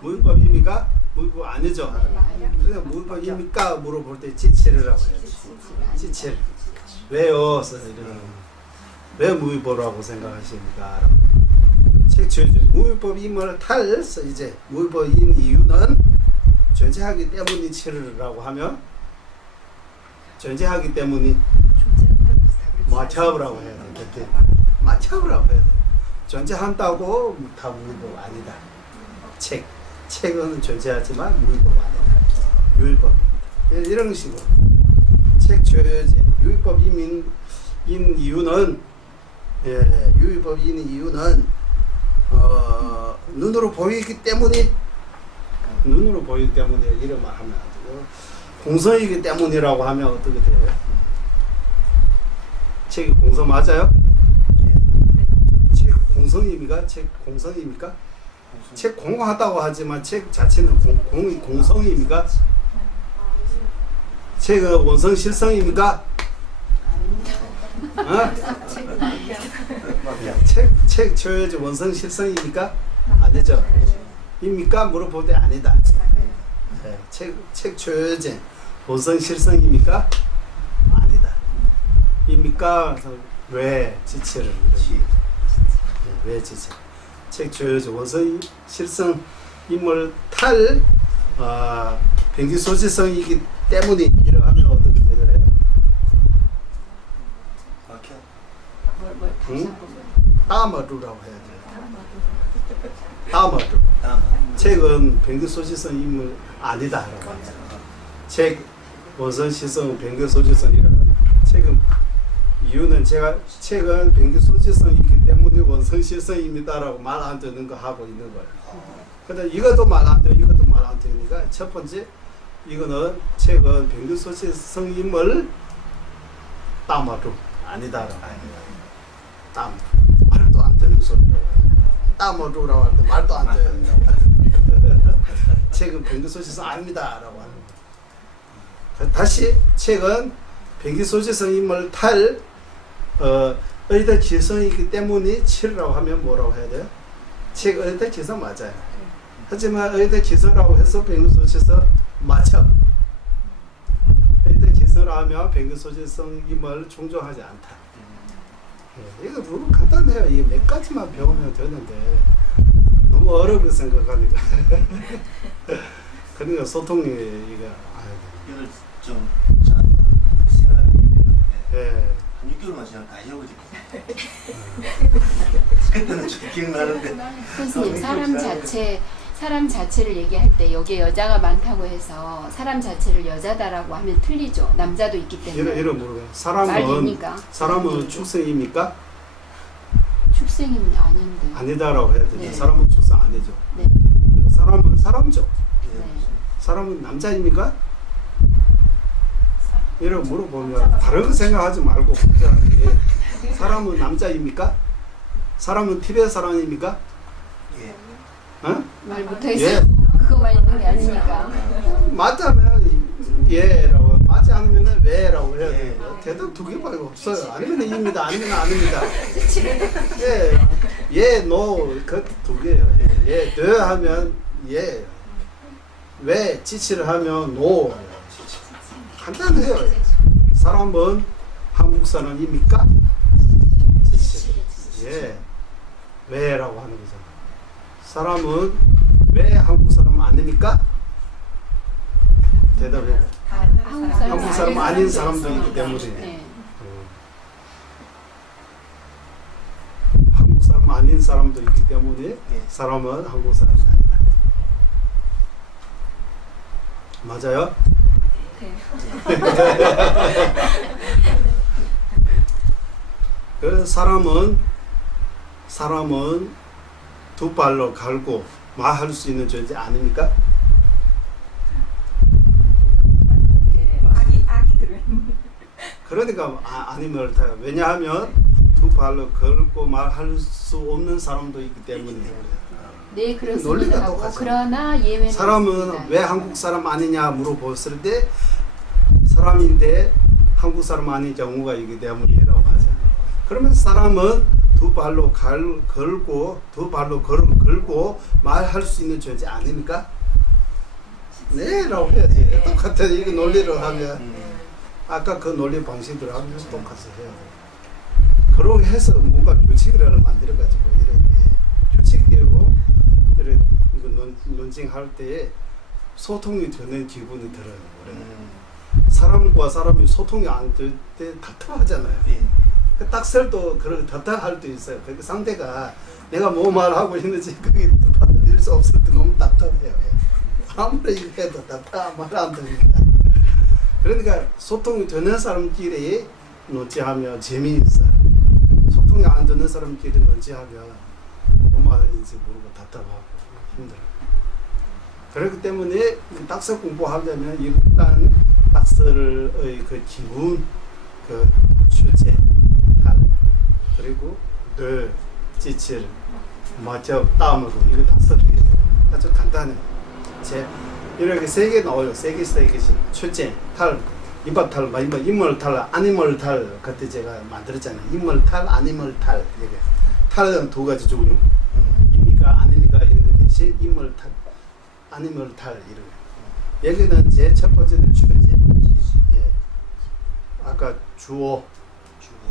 무효법입니까? 무효법 아니죠. 그래서 무효법입니까? 물어볼 때 지체라고 해요. 지체. 왜요? 왜 무효법이라고 생각하십니까? 책 초여제 무효법임을 탈서 이제 무효법인 이유는 존재하기 때문이라고 하면 존재하기 때문이 마차브라고 해야 돼. 마차브라고 해야 돼. 존재한다고 다 무효법 아니다. 책은 존재하지만 무효법 아니다. 유효법입니다. 이런 식으로 책 초여제 유효법인 이유는 유효법인 이유는 눈으로 보이기 때문에 이런 말 하면 안 되고 공성이기 때문이라고 하면 어떻게 돼요? 책이 공성 맞아요? 책 공성입니까? 책 공성입니까? 책 공하다고 하지만 책 자체는 공성입니까? 책은 원성 실성입니까? 책 초여제 원성 실성입니까? 아니죠. 입니까? 물어볼 때 아니다. 책 초여제 원성 실성입니까? 아니다. 입니까? 왜 지체를 왜 지체? 책 초여제 원성 실성 인물 탈 변기 소지성이기 때문에 이러하면 어떻게 되나요? 따마루라고 해야 돼요. 따마루. 책은 변기 소지성 인물 아니다. 책 원성 실성 변기 소지성이라는 책은 이유는 책은 변기 소지성이기 때문에 원성 실성입니다라고 말 안 되는 거 하고 있는 거예요. 근데 이것도 말 안 돼요. 이것도 말 안 되니까 첫 번째 이거는 책은 변기 소지성임을 따마루 아니다라고. 말도 안 되는 소리라고. 따마루라고 하는데 말도 안 된다고. 책은 변기 소지성 아닙니다라고 하는 거예요. 다시 책은 변기 소지성임을 탈 의대 지성이기 때문에 치르라고 하면 뭐라고 해야 돼요? 책 의대 지성 맞아요. 하지만 의대 지성이라고 해서 변기 소지성 맞죠? 의대 지성이라고 하면 변기 소지성임을 존중하지 않다. 이거 너무 간단해요. 이 몇 가지만 배우면 되는데 너무 어렵게 생각하니까. 그러니까 소통이 이거 이걸 좀 생각해 예. 한 6개월만 지나면 다 잊어버리고 그때는 좀 기억나는데 선생님 사람 자체를 얘기할 때 여기에 여자가 많다고 해서 사람 자체를 여자다라고 하면 틀리죠. 남자도 있기 때문에. 이런 모르겠어요. 사람은 축생입니까? 축생이 아닌데. 아니다라고 해야 되죠. 네. 사람은 축생 아니죠. 네. 사람은 사람죠. 네. 사람은 남자입니까? 이런 물어보면 다른 거 생각하지 말고 사람은 남자입니까? 사람은 티베트 사람입니까? 말 못하겠어. 예. 그거만 있는 게 아니니까. 맞다면 예라고, 맞지 않으면 왜라고 해야 돼요. 대답 두 개밖에 없어요. 아니면 입니다, 아니면 아닙니다. 예, 노, 그 두 개예요. 예, 네 하면 예, 왜 지치를 하면 노. 간단해요. 사람은 한국 사람입니까? 지치. 예, 왜라고 하는 거잖아. 사람은 왜 한국 사람 아닙니까? 대답해. 한국 사람 아닌 사람도 있기 때문에. 네. 한국 사람 아닌 사람도 있기 때문에 사람은 한국 사람이 아니다. 맞아요? 네. 그 사람은 두 발로 갈고 말할 수 있는 존재 아닙니까? 네. 아기들은 그러니까 아니면 옳다요. 왜냐하면 두 발로 걸고 말할 수 없는 사람도 있기 때문에. 네, 그렇습니다. 논리가 하고 똑같아요. 그러나 예외는 사람은 있습니다. 왜 한국 사람 아니냐 물어봤을 때 사람인데 한국 사람 아닌 경우가 있기 때문이라고 하잖아요. 그러면 사람은 두 발로 걸고 두 발로 걸고 말할 수 있는 존재 아닙니까? 네라고 해야지. 네. 똑같아. 이거 논리로 네. 하면 아까 그 논리 방식대로 하면 똑같이 해야 돼. 그렇게 해서 뭔가 규칙을 만들어가지고 이렇게 규칙대로 이렇게 이거 논쟁할 때 소통이 되는 기분이 들어요. 사람과 사람이 소통이 안 될 때 답답하잖아요. 예. 그 딱설도 그렇게 답답할 때 있어요. 그 상대가 내가 뭐 말하고 있는지 그게 받아들일 수 없을 때 너무 답답해요. 아무리 해도 답답 말 안 되니까. 그러니까 소통이 되는 사람끼리 논지하면 재미있어요. 소통이 안 되는 사람끼리 논지하면 뭐 말인지 모르고 답답하고 힘들어요. 그렇기 때문에 딱서 공부하려면 일단 딱서의 그 기본, 그 주제, 할, 그리고 늘, 지칠, 맞죠, 다음으로 이거 딱서 돼요. 아주 간단해요. 이렇게 세 개 나와요. 세 개씩 출제, 탈, 이빨 탈, 인물 탈, 아니멀 탈. 그때 제가 만들었잖아요. 인물 탈, 아니멀 탈. 이게 탈은 두 가지 종류. 입니까 아닙니까 이거 대신 인물 탈, 아니멀 탈 이런. 여기는 제 첫 번째는 출제. 예. 아까 주어,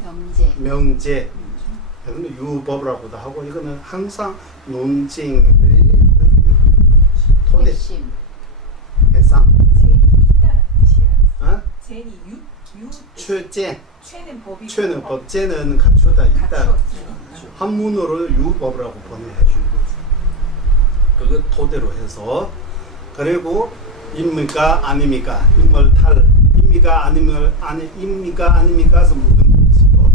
명제. 명제. 여기는 유법이라고도 하고 이거는 항상 논쟁의 토대. 핵심. 해상. 젠이 있다라는 뜻이에요. 어? 젠이 유 출제. 최는 법이고 최는 법제는 갖추다 있다. 갖추었으니까. 한문으로 유법이라고 번역해주고 그거 토대로 해서 그리고 입니까 아닙니까 인물 탈 입니까 입니까 아닙니까 해서 묻는 것이고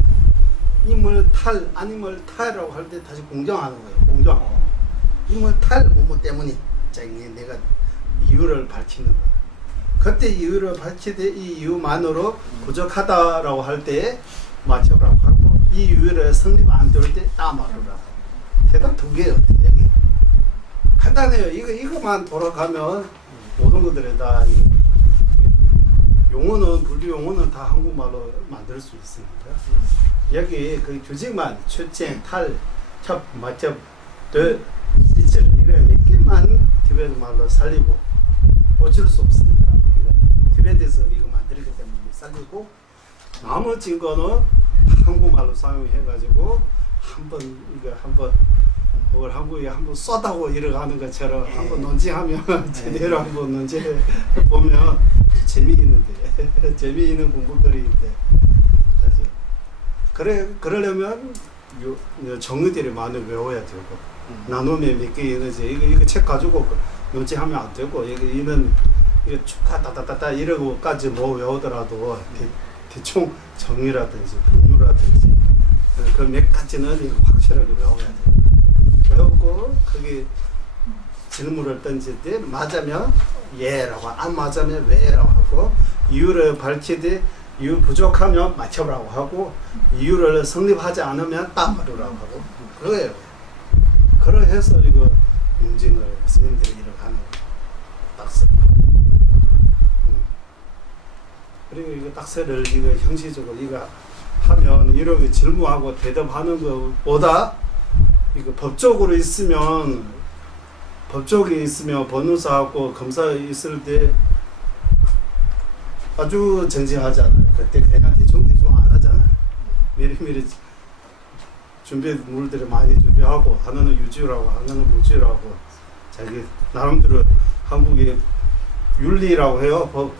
인물 탈 아니물 탈이라고 할 때 다시 공정하는 거예요. 공정. 인물 탈 뭐뭐 때문에 내가 이유를 밝히는 거예요. 그때 이유를 밝힐 때 이 이유만으로 부족하다라고 할 때 맞춰라고 하고 이 이유를 성립 안 될 때 따말으라고. 대답 두 개예요. 여기 간단해요. 이거만 돌아가면 모든 것들이 다 용어는 불교 용어는 다 한국말로 만들 수 있습니다. 여기 그 규칙만 출제, 탈, 첩, 맞첩, 들, 지칠 이런 몇 개만 티베트 말로 살리고 어쩔 수 없습니다. 티베트에서 이거 만들기 때문에 살리고 나머지 거는 한국말로 사용해가지고 그걸 한국에 한번 쏟다고 이러가는 것처럼 한번 논지하면 제대로 한번 논지해 보면 재미있는데 재미있는 공부거리인데 그러려면 정의들이 많이 외워야 되고 나누면 몇 개 있는지 이거 책 가지고 논지하면 안 되고 이거 다다다다 이러고까지 뭐 외우더라도 대충 정의라든지 분류라든지 그 몇 가지는 확실하게 외워야 돼요. 외우고 거기 질문을 던질 때 맞으면 예라고 안 맞으면 왜라고 하고 이유를 밝히되 이유 부족하면 맞춰라고 하고 이유를 성립하지 않으면 딴말이라고 하고 그거예요. 그렇게 해서 이거 논쟁을 스님들이 이렇게 하는 딱서. 그리고 이거 딱서를 이거 형식적으로 이거 하면 이렇게 질문하고 대답하는 것보다 이거 법적으로 있으면 변호사하고 검사 있을 때 아주 정직하잖아요. 그때 그냥 대충 안 하잖아요. 미리미리 준비물들을 많이 준비하고 하나는 유지라고 하나는 무지라고 자기 나름대로 한국의 윤리라고 해요.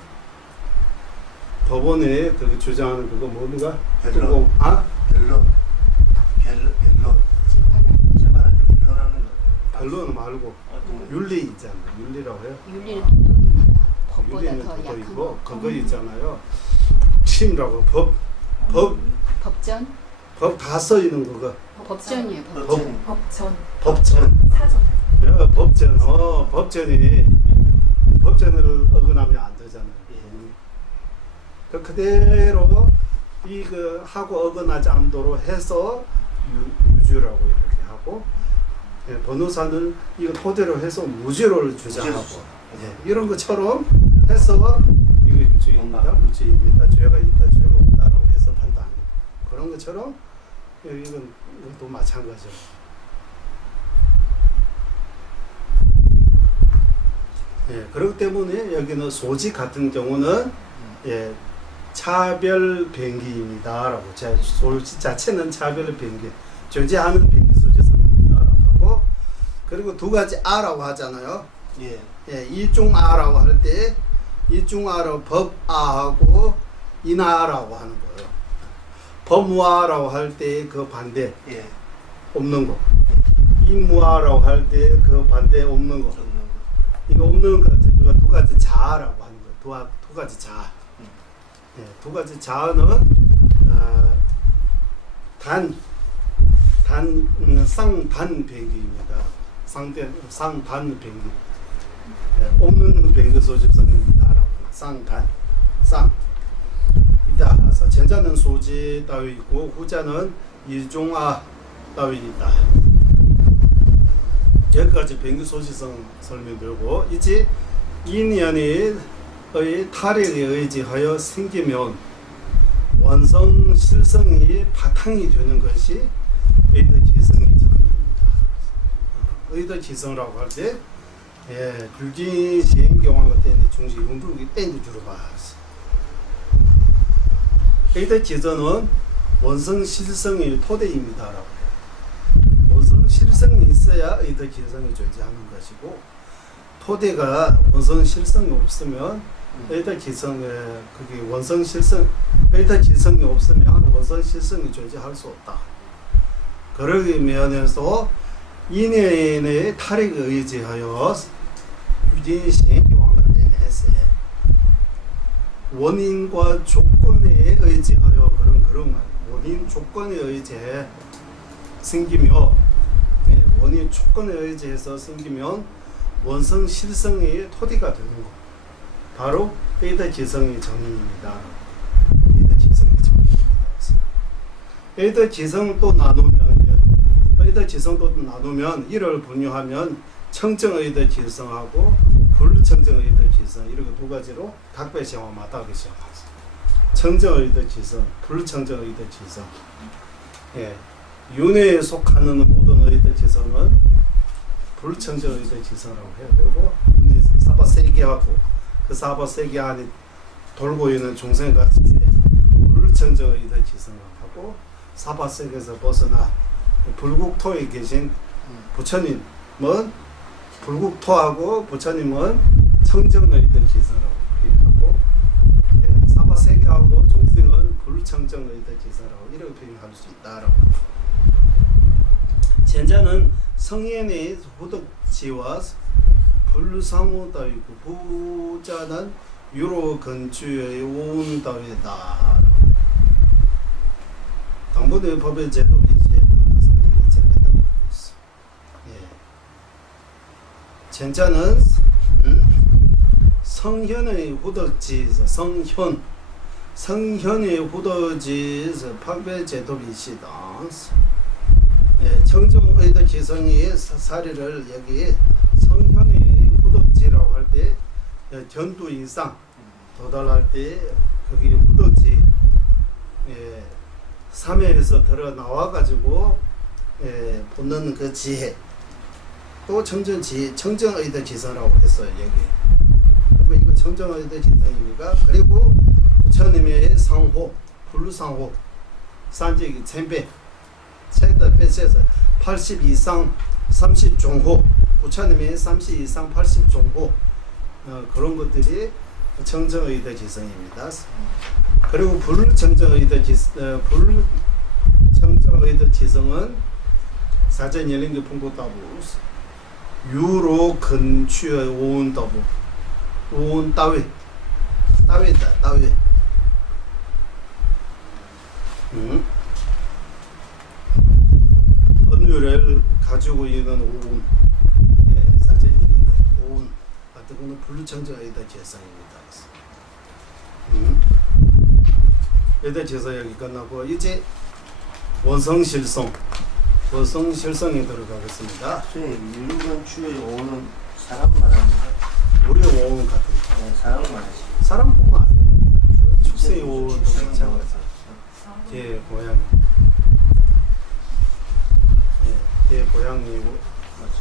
법원에 그 주장하는 그거 뭡니까? 변론. 변론. 재판할 때 변론하는 거. 변론 말고 윤리 있잖아요. 윤리라고 해요. 윤리는 도덕입니다. 법보다 유리는 더 약한 도덕이고 거. 그거 있잖아요. 침이라고 법 법전? 다 써 있는 그거. 법전이에요. 법전. 법전. 사전. 법전. 법전을 어긋나면 안 되잖아요. 그 그대로 이거 하고 어긋나지 않도록 해서 유주라고 이렇게 하고, 예, 변호사는 이거 토대로 해서 무죄를 주장하고, 예, 이런 것처럼 해서 이거 유죄입니다, 무죄입니다, 죄가 있다, 죄가 없다라고 해서 판단하는 그런 것처럼 이건 또 마찬가지죠. 예, 그렇기 때문에 여기는 소지 같은 경우는 예, 차별 변기입니다라고, 소지 자체는 차별 변기, 존재하는 변기 소지성입니다라고 하고, 그리고 두 가지 아라고 하잖아요. 예. 예, 이중아라고 할 때 이중아로 법아하고 인아라고 하는 거예요. 법무아라고 할 때 그 반대 예. 없는 거, 인무아라고 할 때 그 반대 없는 거, 이거 없는 거, 그거 두 가지 자아라고 하는 거, 두 가지 자아. 예, 두 가지 자아는 쌍단 변기입니다. 쌍단 변기. 예, 없는 변기 소집성입니다. 쌍단, 이다.前자는 소지 따위 있고 후자는 이중아 따위 있다. 여기까지 변기 소지성 설명되고, 이제 인연의 탈익에 의지하여 생기면 완성 실성이 바탕이 되는 것이 의덕지성의 정의입니다. 의덕지성이라고 할 때, 예, 불긴 시행경황 때문에 중시 용불기 때문에 주로 봤어. 의덕지성은 원성 실성의 토대입니다라고 해요. 원성 실성이 있어야 의덕지성이 존재하는 것이고, 토대가 원성 실성이 없으면 의덕지성에 그게 원성 실성, 의덕지성이 없으면 원성 실성이 존재할 수 없다. 그러기 면에서 인연의 탈익에 의지하여 유진 시행기왕과 내세 원인과 조건에 의지하여 그런 말, 원인 조건에 의지해 생기며, 네, 원인 조건에 의지해서 생기면 원성 실성의 토대가 되는 것, 바로 의덕지성의 정의입니다. 의덕지성의 정의입니다. 의덕지성도 나누면 이를 분류하면 청정의덕지성하고 불청정의덕지성, 이렇게 두 가지로 각배시와 맞닿으시죠. 청정의덕지성, 불청정의덕지성. 예, 윤회에 속하는 모든 의덕지성은 불청정의덕지성이라고 해야 되고, 윤회 사바 세계하고 그 사바 세계 안에 돌고 있는 중생같이 불청정의덕지성을 하고, 사바 세계에서 벗어나 불국토에 계신 부처님은 불국토하고 부처님은 청정의덕지성이라고 표현하고, 예, 사바 세계하고 중생은 불청정의덕지성이라고 이렇게 표현할 수 있다라고.前자는 성현의 후덕지와 불상호 따위고, 후자는 유로 근주의 오운 따위다. 당부의 법의 제도비 이제 상행이 전해다고 있어. 예.前자는 성현의 후덕지에서 성현의 후덕지에서 판별 제도비시다. 예, 청정의덕지성의 사례를 여기 성현의 후덕지라고 할 때, 견도 이상 도달할 때 거기 후덕지, 예, 3회에서 들어 나와 가지고, 예, 보는 그 지혜, 또 청정의덕지성이라고 했어요. 여기. 그리고 이거 청정의덕지성입니까? 그리고 부처님의 상호, 불상호, 산적이 1000배, 최대 배에서 80 이상 30 중호, 부처님의 30 이상 80 중호, 그런 것들이 청정의덕지성입니다. 그리고 불청정의덕지성은 사전 열린교 풍고다부 유로 근취의 오운다부, 온 따위 따위다 따위. 법률을 가지고 있는 온 사전인데 온 같은 경우는 분류청정에다 재상입니다. 여기다 재사 여기 끝나고 이제 원성실성 원성실성에 들어가겠습니다. 선생님, 유건추의 오는 사람만 합니다. 우리 오온 같은 거. 네, 사람만 하시. 사람뿐만 아니고 축생의 오온도 마찬가지. 제 고향 제 고향이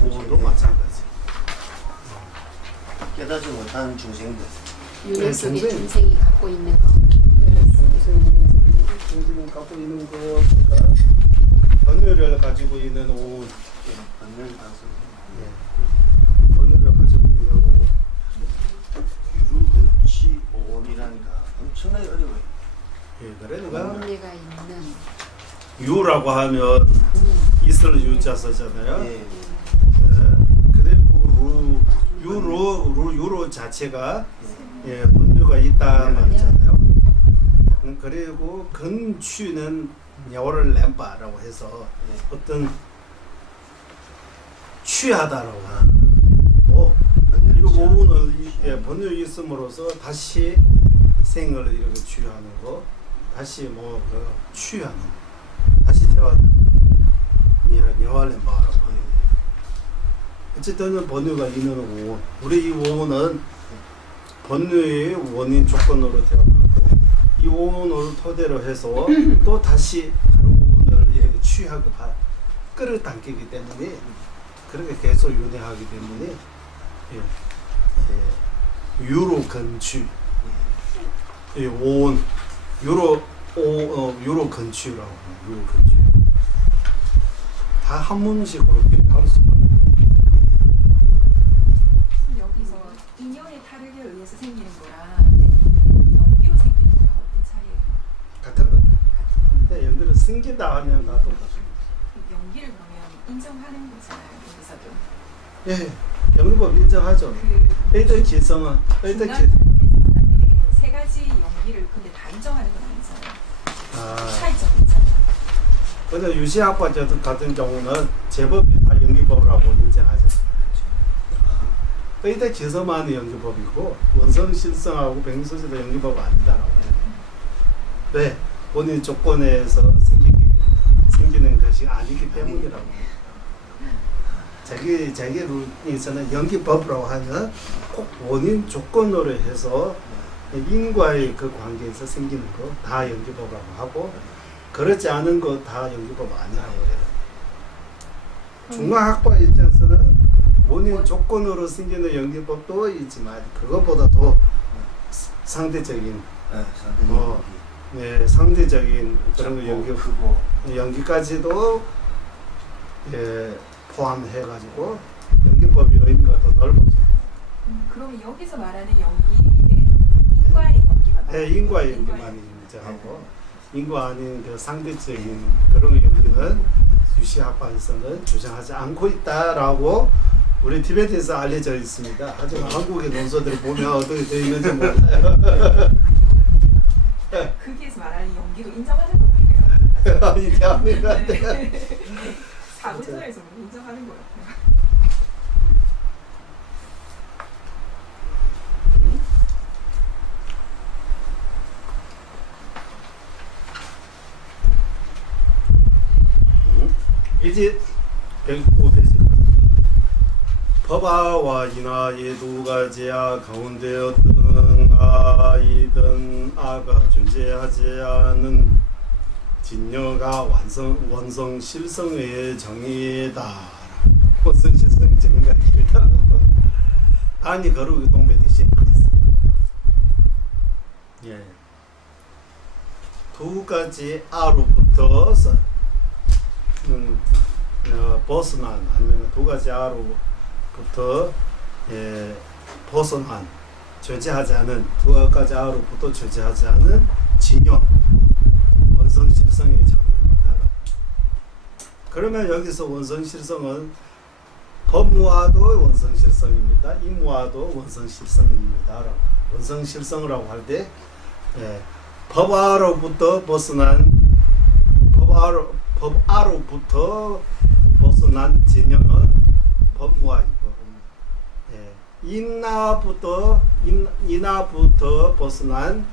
오온도 마찬가지. 깨닫지 못하는 중생들. 윤회 속에 중생. 중생이 갖고 있는 거. 중생이 갖고 있는 거가 번뇌를 가지고 있는 오온. 받는 방송. 번뇌를 가지고 있는 오온. 유건치 오온이라니까 엄청나게 어려워요. 그러니까 윤회가 있는 유라고 하면 있을 유자 쓰잖아요. 예. 그리고 유로 자체가 분류가 있다 말이잖아요. 그리고 근취는 여를 램바라고 해서 어떤 취하다라고 하고 이 부분을 번뇌 있음으로써 다시 생을 이렇게 취하는 거, 다시 취하는, 다시 대화하는 여를 램바라고 해요. 어쨌든 번뇌가 있는 오온. 우리 이 오온은 번뇌의 원인 조건으로 태어나고 이 오온을 토대로 해서 또 다시 다른 오온을 이렇게 취하고 끌어당기기 때문에 그렇게 계속 윤회하기 때문에 유로 근취 오온 유로 근취라고 해요. 유로 근취 다 한문식으로 할 수가 있어요. 여기서 인연의 타락에 의해서 생기는 거랑 연기로 생기는 거랑 어떤 차이예요? 같은 거. 같은 근데 연기를 생긴다 하면 다 똑같습니다. 거. 연기를 그러면 인정하는 거잖아요. 여기서도 예, 연기법 인정하죠. 그 의대 기성은 의대 중간 기. 부분에서 만약에 세 가지 연기를 근데 다 인정하는 건 아니잖아요. 차이점이 있잖아요. 근데 유시학과 같은 경우는 제법이 다 연기법이라고 인정하죠. 의대 기성만이 연기법이고 원성 실성하고 백리소지도 연기법 아니다라고 해요. 왜? 본인 조건에서 생기는 것이 아니기 때문이라고 해요. 자기 룰에서는 연기법이라고 하면 꼭 원인 조건으로 해서 인과의 그 관계에서 생기는 거 다 연기법이라고 하고 그렇지 않은 거 다 연기법 아니라고 해요. 중앙학과 입장에서는 원인 조건으로 생기는 연기법도 있지만 그것보다 더 상대적인 상대적인 그런 거 연기까지도 포함해가지고 연기법의 의미가 더 넓어져. 그러면 여기서 말하는 연기는 인과의 연기만 말하는 인과의 거예요? 연기만 인정하고 인과 아닌 그 상대적인 그런 연기는 유시학파에서는 주장하지 않고 있다라고 우리 티베트에서 알려져 있습니다. 하지만 한국의 논서들을 보면 어떻게 되어 있는지 몰라요. 거기에서 말하는 연기도 인정하는 것 같아요. 이 대한민국한테 사문서에서 인정하는 것 같아요. 이제 105페이지 법아와 인하의 두 가지야 가운데 어떤 아이든 아가 존재하지 않은 진여가 원성 실성의 정의다. 원성 실성의 정의가 길다. 아니 거룩의 동배 대신 예. 두 가지 아로부터 벗어난 아니면 두 가지 아로부터 벗어난 존재하지 않은 두 가지 아로부터 존재하지 않은 진여 원성실성의 정의입니다. 그러면 여기서 원성실성은 법무화도 원성실성입니다. 임무화도 원성실성입니다. 원성실성이라고 할 때 법아로부터 벗어난 진영은 법무화이고 인하부터 벗어난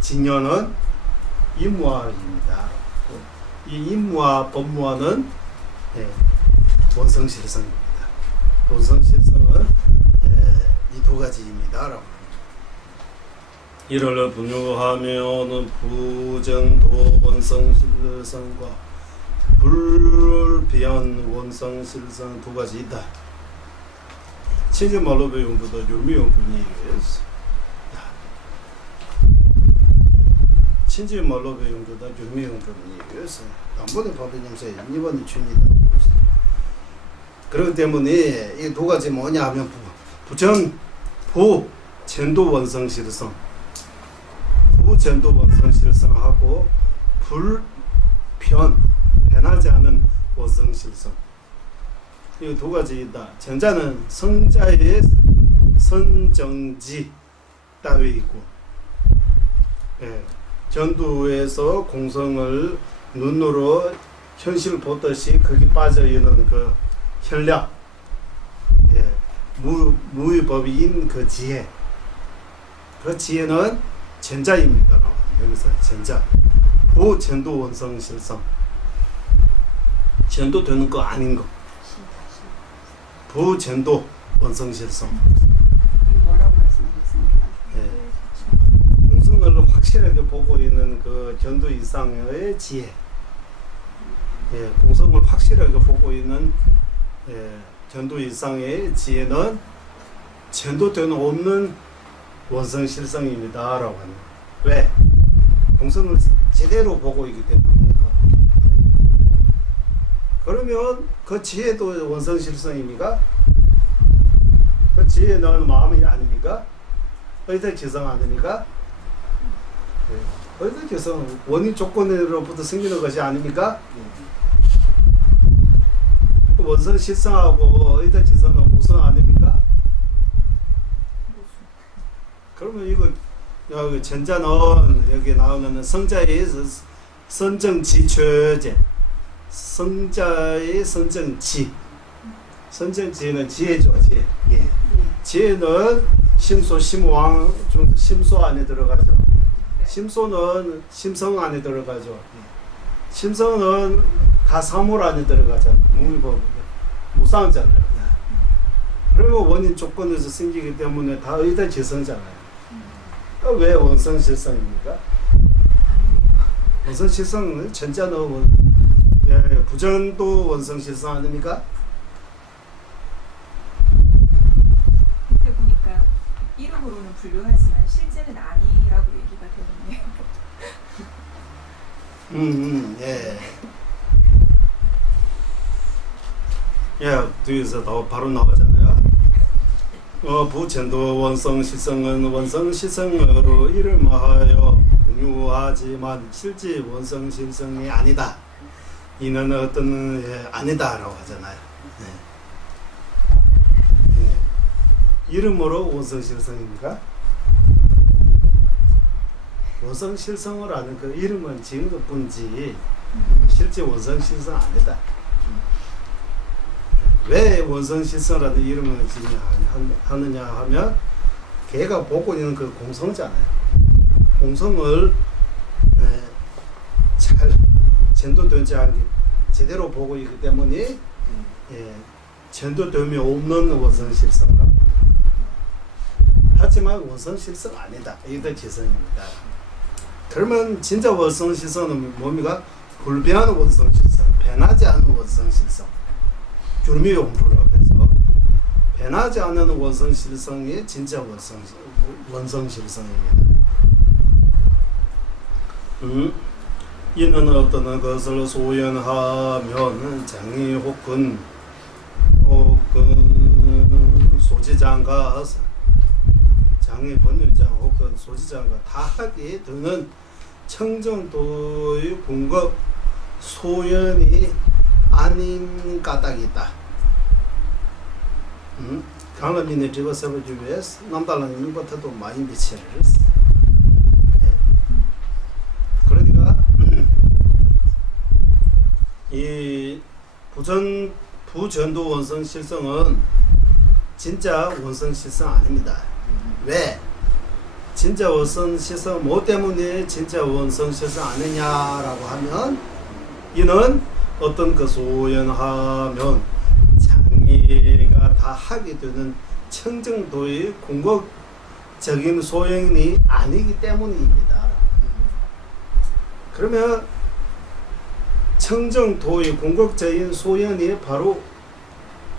진영은 임무화입니다. 이 임무화 법무화는 원성실성입니다. 원성실성은 이 두 가지입니다. 이를 분류하면 부정도 원성실성과 불변 원성실성 두 가지 있다. 친지말로배 용부도 율미용분이 친지말로배 용부다 율미용분이 단번에 법인용세 이번에 춘이다. 그렇기 때문에 이 두 가지 뭐냐 하면 부전도 원성실성 부전도 원성실성하고 변하지 않은 원성실성 이 두 가지 있다. 전자는 성자의 선정지 따위 있고 전두에서 공성을 눈으로 현실 보듯이 거기 빠져있는 그 현략 무위법인 그 지혜 그 지혜는 전자입니다. 여기서 전자 부전도 원성실성 전도 되는 거 아닌 거 부전도 원성실성 뭐라고 말씀하셨습니까? 공성을 확실하게 보고 있는 그 전도 이상의 지혜 공성을 확실하게 보고 있는 전도 이상의 지혜는 전도되는 없는 원성실성입니다. 라고 합니다. 왜? 공성을 제대로 보고 있기 때문에. 그러면 그 지혜도 원성실성입니까? 그 지혜는 마음이 아닙니까? 의덕지성 아닙니까? 의덕지성 원인 조건으로부터 생기는 것이 아닙니까? 원성실성하고 의덕지성은 무슨 아닙니까? 그러면 이거 여기 전자는 여기 나오는 성자의 선정지최제 성자의 선정지는 지혜죠. 지혜. 지혜는 심소 심왕 중 심소 안에 들어가죠. 심소는 심성 안에 들어가죠. 심성은 다 사물 안에 들어가잖아요. 무상잖아요. 그러면 원인 조건에서 생기기 때문에 다 의덕지성잖아요. 왜 원성실성입니까? 원성실성은 전자는 부전도 원성실성 아닙니까? 밑에 보니까 이름으로는 분류하지만 실제는 아니라고 얘기가 되네요. 뒤에서 바로 나오잖아요. 부전도 원성실성은 원성실성으로 이름하여 분류하지만 실제 원성실성이 아니다. 이는 어떤 아니다라고 하잖아요. 이름으로 원성실성입니까? 원성실성을 아는 그 이름은 지은 것뿐이지 실제 원성실성 아니다. 왜 원성실성이라는 이름을 하느냐 하면 걔가 보고 있는 그 공성잖아요. 공성을 잘 전도되지 않게 제대로 보고 있기 때문에 전도됨이 없는 원성실성이라고. 하지만 원성실성 아니다. 이게 지성입니다. 그러면 진짜 원성실성은 뭡니까? 불변한 원성실성, 변하지 않은 원성실성. 귤미용부라고 해서 변하지 않는 원성실성이 진짜 원성실성입니다. 이는 어떤 것을 소연하면 장이 혹은 소지장과 장의 번율장 혹은 소지장과 다하게 되는 청정도의 공급 소연이 아닌 까닭이다. 강원민의 지구 세워주기 위해서 남달라는 인부터도 많이 미치를 했어. 그러니까 이 부전도 원성 실성은 진짜 원성 실성 아닙니다. 왜? 진짜 원성 실성 뭐 때문에 진짜 원성 실성 아니냐라고 하면 이는 어떤 그 소연하면 장애가 다 하게 되는 청정도의 궁극적인 소연이 아니기 때문입니다. 그러면 청정도의 궁극적인 소연이 바로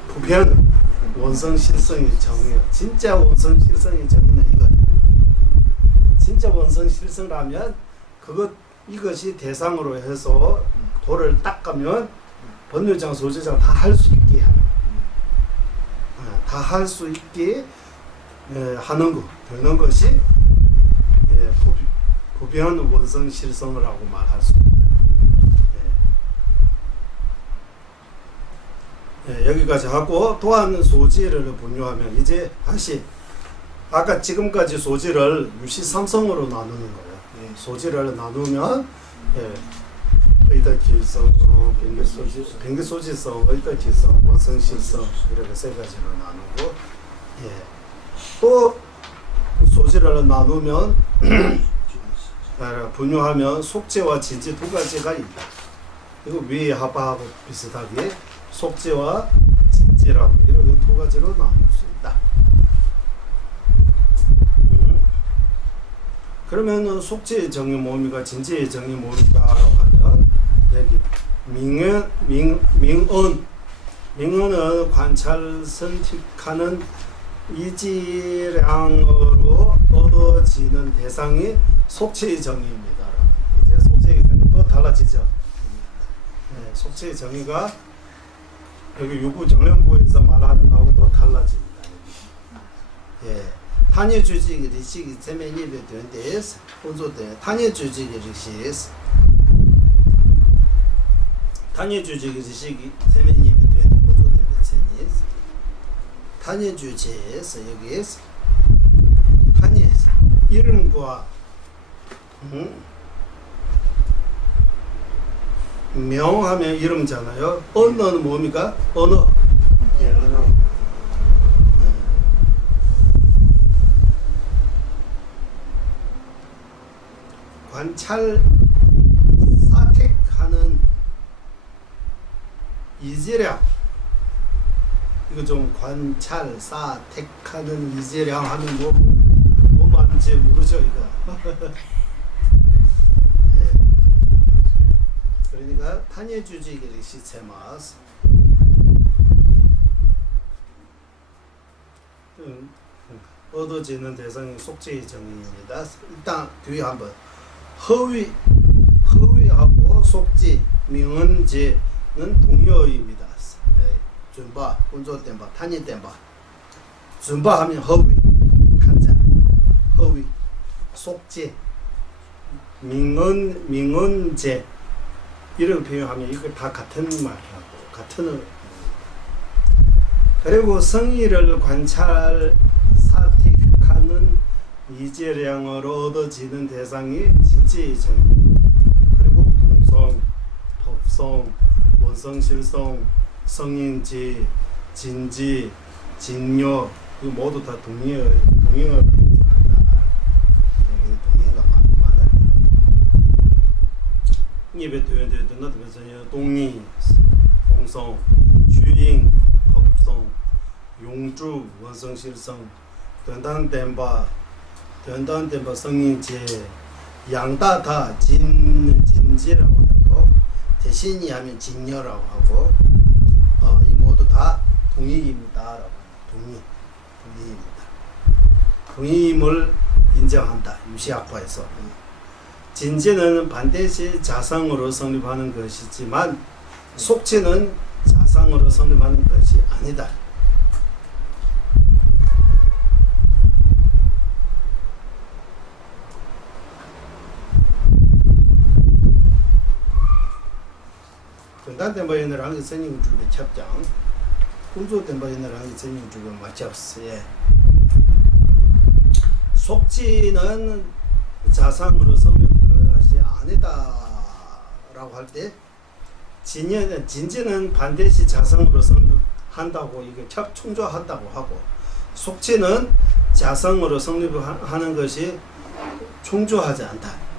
부변 원성 실성의 정의예요. 진짜 원성 실성의 정의는 이거예요. 진짜 원성 실성라면 이것이 대상으로 해서 돌을 닦으면 법률장 소지자가 다 할 수 있게 하는, 다 할 수 있게 하는 거 되는 것이 부변 원성 실성이라고 말할 수 있다. 여기까지 하고 또한 소지를 분류하면 이제 다시 아까 지금까지 소지를 유시3성으로 나누는 거예요. 소지를 나누면 의덕기성, 변기소지성, 의덕기성, 원성실성 이렇게 세 가지로 나누고 또 소지를 나누면 분류하면 속죄와 진지 두 가지가 있다. 이거 위에 하바하고 비슷하게 속죄와 진지라고 이렇게 두 가지로 나눌 수 있다. 그러면 속죄의 정의 뭡니까? 진지의 정의 뭡니까라고 하면 여기 명언은 관찰 선택하는 이지량으로 얻어지는 대상이 속죄의 정의입니다. 이제 속죄의 정의도 달라지죠. 속죄의 정의가 여기 유구 정령부에서 말하는 거하고도 달라집니다. 탄핵 주직의 리식이 세면입에 된 데에서 혼조돼 탄핵 주직의 리식에서 탄핵 주직의 리식이 세면입에 된 혼조된 배천에서 탄핵 주제에서 여기에서 탄핵 이름과 명하면 이름잖아요. 언어는 뭡니까? 언어. 언어. 관찰 사택하는 이재량 이거 좀 관찰 사택하는 이재량 하면 뭐 말인지 모르죠 이거. 그러니까 탄핵주직의 시체마스 얻어지는 대상이 속죄의 정의입니다. 일단 뒤에 한번 허위하고 속죄, 명언죄는 동의어입니다. 준바, 운조된바, 탄핵된바. 준바 하면 허위, 간자, 허위, 속죄, 명언죄 이렇게 표현하면 이거 다 같은 말이라고 같은. 그리고 성의를 관찰 사택하는 이재량으로 얻어지는 대상이 진지의 정의입니다. 그리고 공성, 법성, 원성실성, 성인지, 진지, 진료 이거 모두 다 동의어를 동의어가 많아요. 입에 표현되었던 것도 그래서 동의, 공성, 주인, 법성, 용주, 원성실성, 된단된바 성인제, 양다다 진지라고 하고 대신이 하면 진여라고 하고 이 모두 다 동의입니다라고 동의입니다. 동의임을 인정한다. 유시학파에서. 진지는 반드시 자상으로 성립하는 것이지만 속죄는 자상으로 성립하는 것이 아니다. 전단된바이너라는 게 선임 주변 첩장, 군소된바이너라는 게 선임 주변 맞잡스에 속지는 자상으로 성립하지 아니다라고 할 때 진지는 반드시 자성으로 성립한다고 이게 총조한다고 하고 속지는 자성으로 성립하는 것이 총조하지 않다.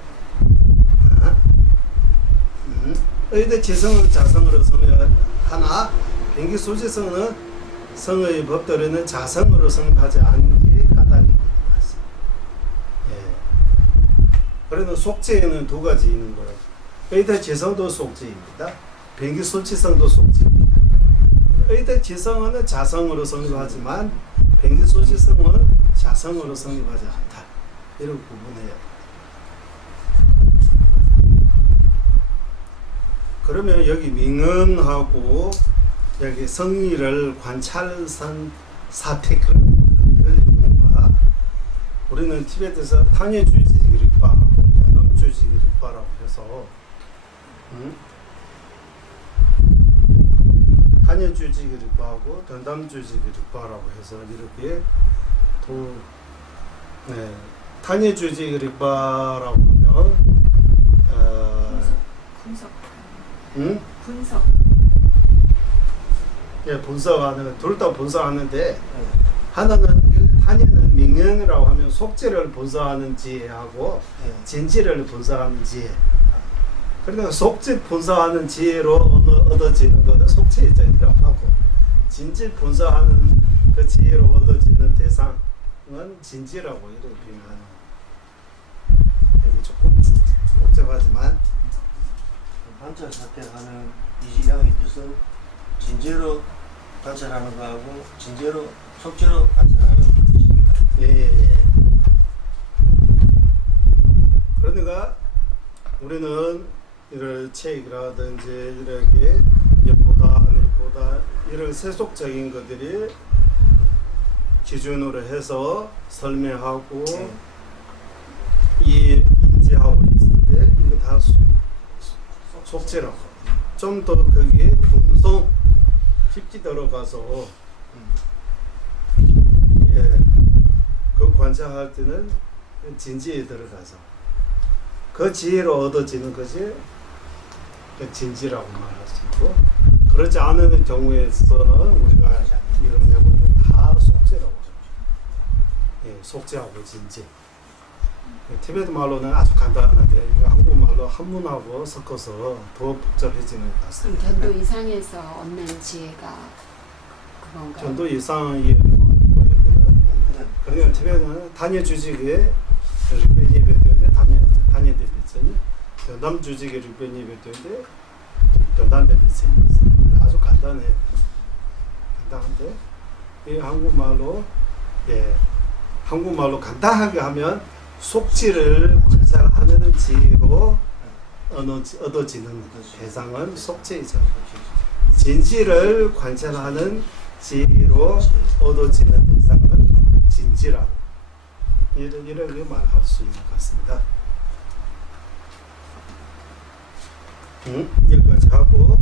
의대 지성은 자성으로 성립하나 변기 소지성은 성의 법들에는 자성으로 성립하지 않는 게 까닭입니다. 예. 그래도 속지에는 두 가지 있는 거예요. 의대 지성도 속지입니다. 변기 소지성도 속지입니다. 의대 지성은 자성으로 성립하지만 변기 소지성은 자성으로 성립하지 않다. 이렇게 구분해요. 그러면 여기 민언하고 여기 성의를 관찰선 사택을 뭔가 우리는 티베트에서 탄예주지기립과하고 변엄주지기립과라고 해서 탄예주지기립과하고 변담주지기립과라고 해서 이렇게 탄예주지기립과라고 하면 분석. 응? 분석. 예, 분석하는 둘 다 분석하는데 하나는 탄예는 민언이라고 하면 속지를 분석하는 지혜하고 진지를 분석하는 지혜. 그러니까 속지 분석하는 지혜로 얻어지는 것은 속지의 정이라고 하고 진지 분석하는 그 지혜로 얻어지는 대상은 진지라고 이렇게 표현하는. 이게 조금 복잡하지만 관찰 사택하는 이지량의 뜻은 진제로 관찰하는 거하고 진제로 속제로 관찰하는 뜻입니다. 예. 그러니까 우리는 이런 책이라든지 이렇게 예보다 이런 세속적인 것들이 기준으로 해서 설명하고 이 인지하고 있을 때 이거 다 속지라고. 좀 더 거기에 분성 깊이 들어가서 그 관찰할 때는 진지에 들어가서 그 지혜로 얻어지는 것이 진지라고 말할 수 있고 그렇지 않은 경우에서는 우리가 이런 내용은 다 속지라고 하죠. 예, 속지하고 진지. 티베트 말로는 아주 간단한데 이거 한국말로 한문하고 섞어서 더 복잡해지는 것 같습니다. 견도 이상에서 얻는 지혜가 그건가요? 견도 이상이 아니고 여기는 그러니까 티베트는 단위 주직에 립변 예배되는데 단위 대비선이 변담 주직에 립변 예배되는데 변담 대비선이 있어요. 아주 간단한데 이 한국말로 간단하게 하면 속지를 관찰하는 지혜로 얻어지는 대상은 속지이죠. 진지를 관찰하는 지혜로 얻어지는 대상은 진지라고 이렇게 말할 수 있는 것 같습니다. 여기까지 하고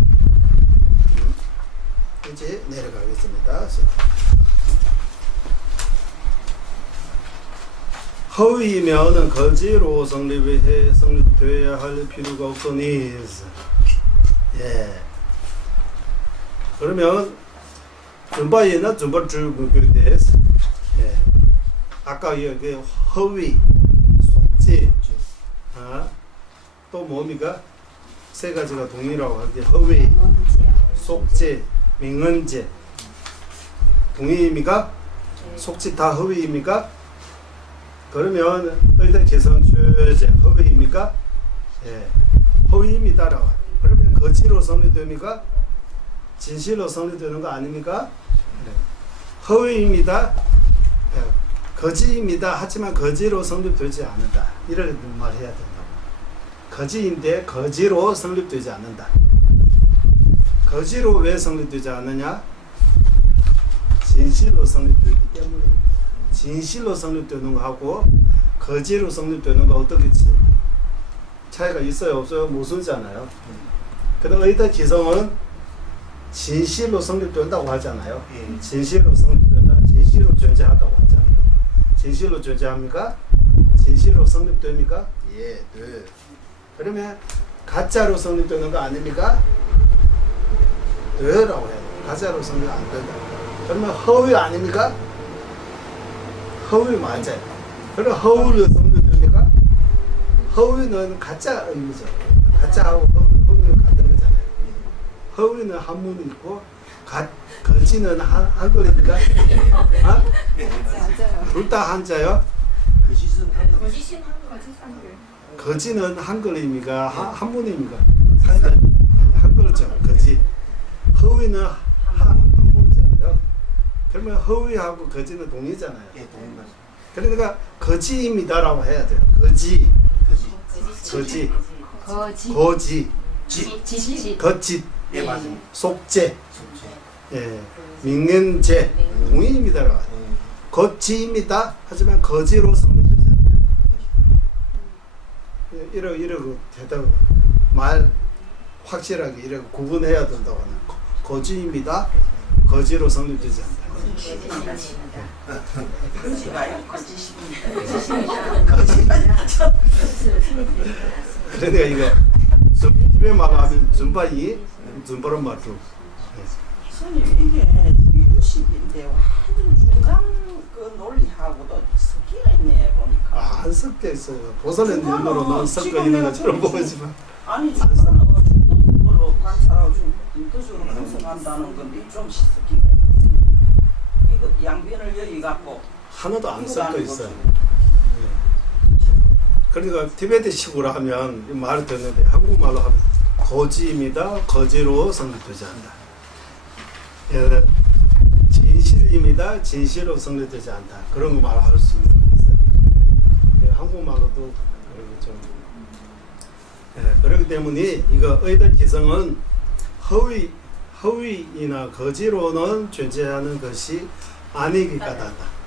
이제 내려가겠습니다. 허위면은 거지로 성립되어야 할 필요가 없으니. 예. 그러면 준바에는 준바주에 대해서 아까 여기 허위, 속지, 또 뭡니까? 세 가지가 동일하고 하는데 허위, 속지, 민언제 동의입니까? 속지 다 허위입니까? 그러면 의대 개성 최제 허위입니까? 예, 허위입니다라고. 그러면 거지로 성립됩니까? 진실로 성립되는 거 아닙니까? 네. 허위입니다. 예, 거지입니다. 하지만 거지로 성립되지 않는다. 이렇게 말해야 된다고. 거지인데 거지로 성립되지 않는다. 거지로 왜 성립되지 않느냐? 진실로 성립되기 때문입니다. 진실로 성립되는 거하고 거지로 성립되는 거 어떻게 차이가 있어요? 없어요? 모순잖아요. 그다음 의다 지성은 진실로 성립된다고 하잖아요. 예. 진실로 성립된다, 진실로 존재한다고 하잖아요. 진실로 존재합니까? 진실로 성립됩니까? 예, 네. 그러면 가짜로 성립되는 거 아닙니까? 네라고 해요. 가짜로 성립 안 된다. 그러면 허위 아닙니까? 허위 맞아요. 그럼 허위로 성립됩니까? 허위는 가짜 의미죠. 가짜하고 허위는 같은 거잖아요. 허위는 한문이 있고 거지는 한글입니까? 아? 맞아요. 둘 다 한자요? 거짓은 한글. 거짓인 한글. 거지는 한글입니까? 한문입니까? 한글. 한글죠. 거지. 허위는 한문이잖아요. 그러면 허위하고 거지는 동의잖아요. 예, 동일 말씀. 그러니까 거지입니다라고 해야 돼요. 거지, 거짓. 거지, 거짓. 거지, 짓짓. 거짓, 예, 맞아요. 속죄, 속죄. 예, 민년죄, 동의입니다라고 해요. 예. 거지입니다. 하지만 거지로 성립되지 않아요. 이러고 대답 말 확실하게 이렇게 구분해야 된다고 하는 거지입니다. 거지로 성립되지 않는다. 그러지 마요. 거짓입니다. 그러니까 이거 집에 말하면 준바이 준바란 말도 손님 이게 지금 유식인데 완전 중간 그 논리하고도 섞이가 있네 보니까. 안 섞여 있어요. 보선의 눈으로는 섞여 있는 것처럼 보이지만 아니 중간은 중도적으로 관찰하고 중도적으로 분석한다는 건데 좀 섞이가 있어. 이거 양변을 여기 갖고 하나도 안 이거 섞여 아니고 있어요. 지금. 그러니까 티베트식으로 하면 이 말을 듣는데 한국말로 하면 거지입니다. 거지로 성립되지 않는다. 예, 진실입니다. 진실로 성립되지 않다. 그런 거 말할 수 있는 거 있어요. 예, 한국말로도 그리고 좀 그렇기 때문에 이거 의다 기성은 허위이나 거지로는 존재하는 것이 아니기 까다다.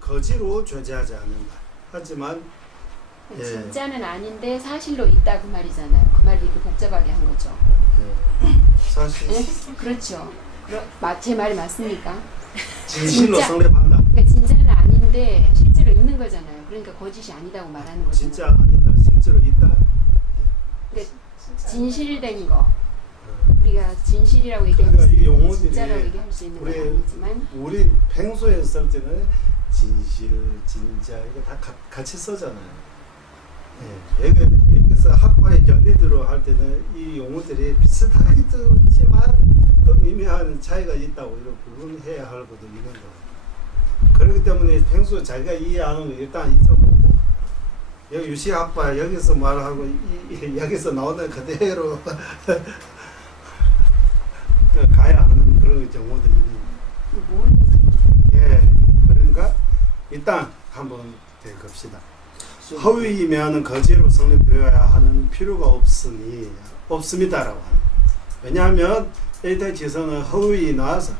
거지로 존재하지 않는다. 하지만 예. 진짜는 아닌데 사실로 있다 그 말이잖아요. 그 말을 이렇게 복잡하게 한 거죠. 사실 네? 그렇죠. 제 말이 맞습니까? 진실로 진짜. 성립한다. 그러니까 진짜는 아닌데 실제로 있는 거잖아요. 그러니까 거짓이 아니다고 말하는 거죠. 진짜 아니다. 실제로 있다. 그러니까 진실된 거. 우리가 진실이라고 얘기할 그러니까 수 이 있는 거, 용어들이 진짜라고 얘기할 수 있는 건 우리 아니지만 우리 평소에 쓸 때는 진실, 진짜 이거 다 같이 쓰잖아요. 예, 여기서 학과의 견디들어 할 때는 이 용어들이 비슷하게 듣지만 또 미묘한 차이가 있다고 이렇게 구분해야 할 것도 있는 거예요. 그렇기 때문에 평소에 자기가 이해하는 거 일단 잊어먹고 여기 유시학과 여기서 말하고 여기서 나오는 그대로 가야 하는 그런 경우들이 있는 거예요. 모르는 예, 그러니까 일단 한번 대급시다. 허위이면 거지로 성립되어야 하는 필요가 없습니다라고 하는. 왜냐하면 에이터 지성은 허위나서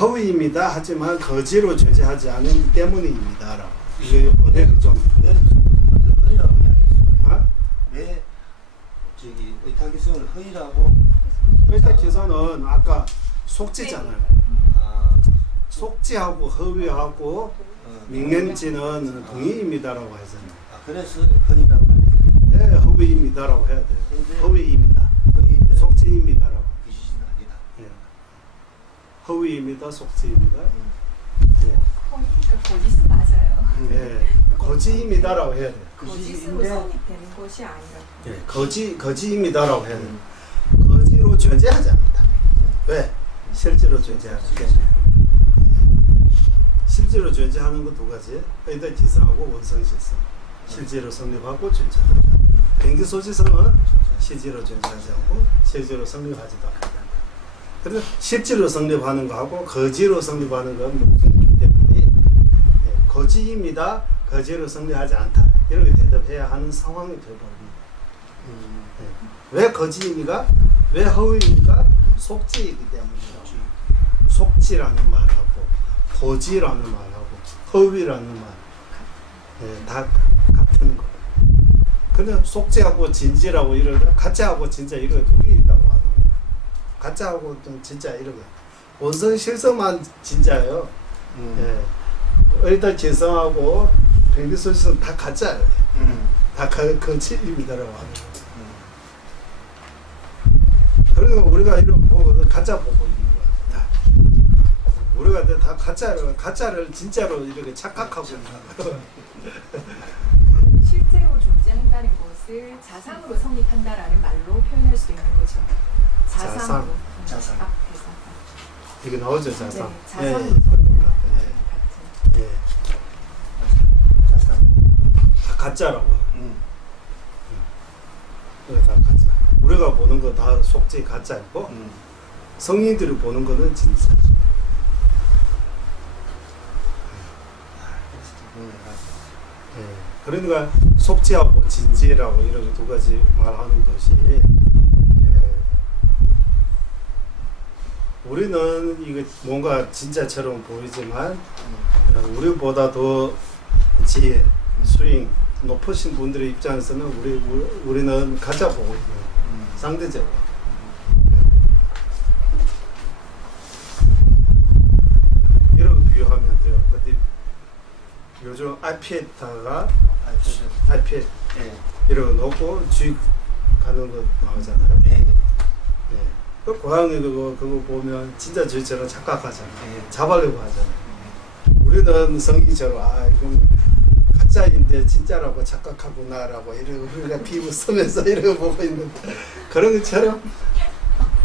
허위입니다. 하지만 거지로 존재하지 않기 때문입니다라고. 이거 번역이 좀. 왜 허위라고 이야기했어요? 어? 왜 저기 의타기성을 허위라고? 에이터 지성은 아까 속지잖아요. 아, 속지하고 허위하고 민간지는 동의입니다라고 하잖아요. 그래서 허위라고 말해요. 네, 허위입니다라고 해야 돼요. 근데 허위입니다. 허위는 속지입니다라고. 거짓은 아니다. 예. 허위입니다. 속지입니다. 예. 그러니까 거짓은 맞아요. 예. 거지입니다라고 해야 돼요. 거짓으로 성립되는 것이 아니라. 예. 거지입니다라고 해야 돼요. 거지로 존재하지 않는다. 왜? 실제로 존재하지 않는다. 실제로 존재하는 거 두 가지. 의다 지성하고 원성실성. 실제로 성립하고 존재한다. 변기소지성은 실제로 존재하지 않고 실제로 성립하지도 않는다. 그래서 실제로 성립하는 거하고 거지로 성립하는 건 무슨이기 때문에 거지입니다. 거지로 성립하지 않다. 이렇게 대답해야 하는 상황이 되어버립니다. 왜 거지입니까? 왜 허위입니까? 속지이기 때문이죠. 속지라는 말하고 거지라는 말하고 허위라는 말. 예, 다 같은 거. 근데 속죄하고 진지라고 이러다 가짜하고 진짜 이런 두 개 있다고 하는 거예요. 가짜하고 또 진짜 이런 거. 원성 실성만 진짜예요. 예. 일단 재성하고 백리소실성 다 가짜예요. 다 거칠입니다라고 하는 거예요. 그러니까 우리가 이런 보고 가짜 보고 있는 거야. 다. 우리가 다 가짜를 진짜로 이렇게 착각하고 있는 거야. 실제로 존재한다는 것을 자상으로 성립한다라는 말로 표현할 수 있는 거죠. 자상. 자상으로. 자상. 앞에서. 이게 나오죠, 자상. 네, 자상으로 예, 성립한다. 예, 예. 자상. 다 가짜라고. 다 가짜. 우리가 보는 거 다 속죄 가짜이고 성인들이 보는 거는 진짜. 예. 그러니까 속죄하고 진지라고 이렇게 두 가지 말하는 것이 우리는 이거 뭔가 진짜처럼 보이지만 우리보다 더 지혜, 수행 높으신 분들의 입장에서는 우리는 가짜 보고 있는 상대적으로. 이렇게 비유하면 돼요. 근데 요즘 아이패드가 아이패드 이런 거 놓고 주입 가는 거 나오잖아요. 그 고양이 그거 보면 진짜 저희처럼 착각하잖아요. 잡으려고 하잖아요. 우리는 성기처럼 이건 가짜인데 진짜라고 착각하구나라고 이러고 우리가 비유 쓰면서 이러고 보고 있는데 그런 것처럼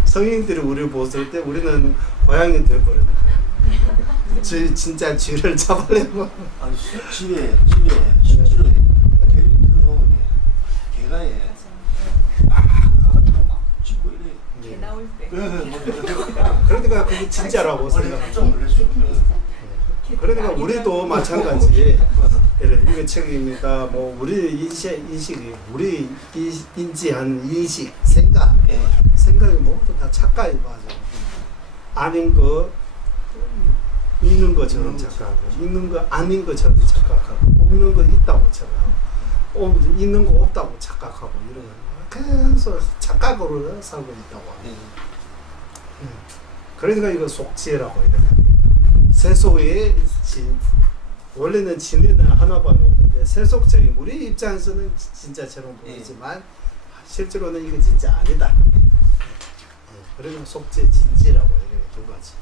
성인들이 우리를 보실 때 우리는 고양이 되어버리는 거예요. 진짜 쥐를 잡으려고. 아니 집에 실제로 텔레비전 보면 걔가 막 가가지고 막 찍고 이래. 개 나올 때. 그러니까 그게 진짜라고 생각해요. 좀 놀랐어. 그러니까 우리도 마찬가지. 이게 책입니다. 뭐 우리 인식이 우리 인지하는 인식, 생각이 모두 다 착각이 맞아. 아닌 거 있는 것처럼 착각하고, 있는 거 아닌 것처럼 착각하고, 없는 거 있다고 착각하고, 있는 거 없다고 착각하고 이런 거 계속 착각으로 살고 있다고 하고. 그러니까 이거 속죄라고 이래. 세속의 원래는 진리는 하나밖에 없는데 세속적인 우리 입장에서는 진짜처럼 보이지만 실제로는 이게 진짜 아니다. 그러면 속죄 진지라고 이렇게 두 가지.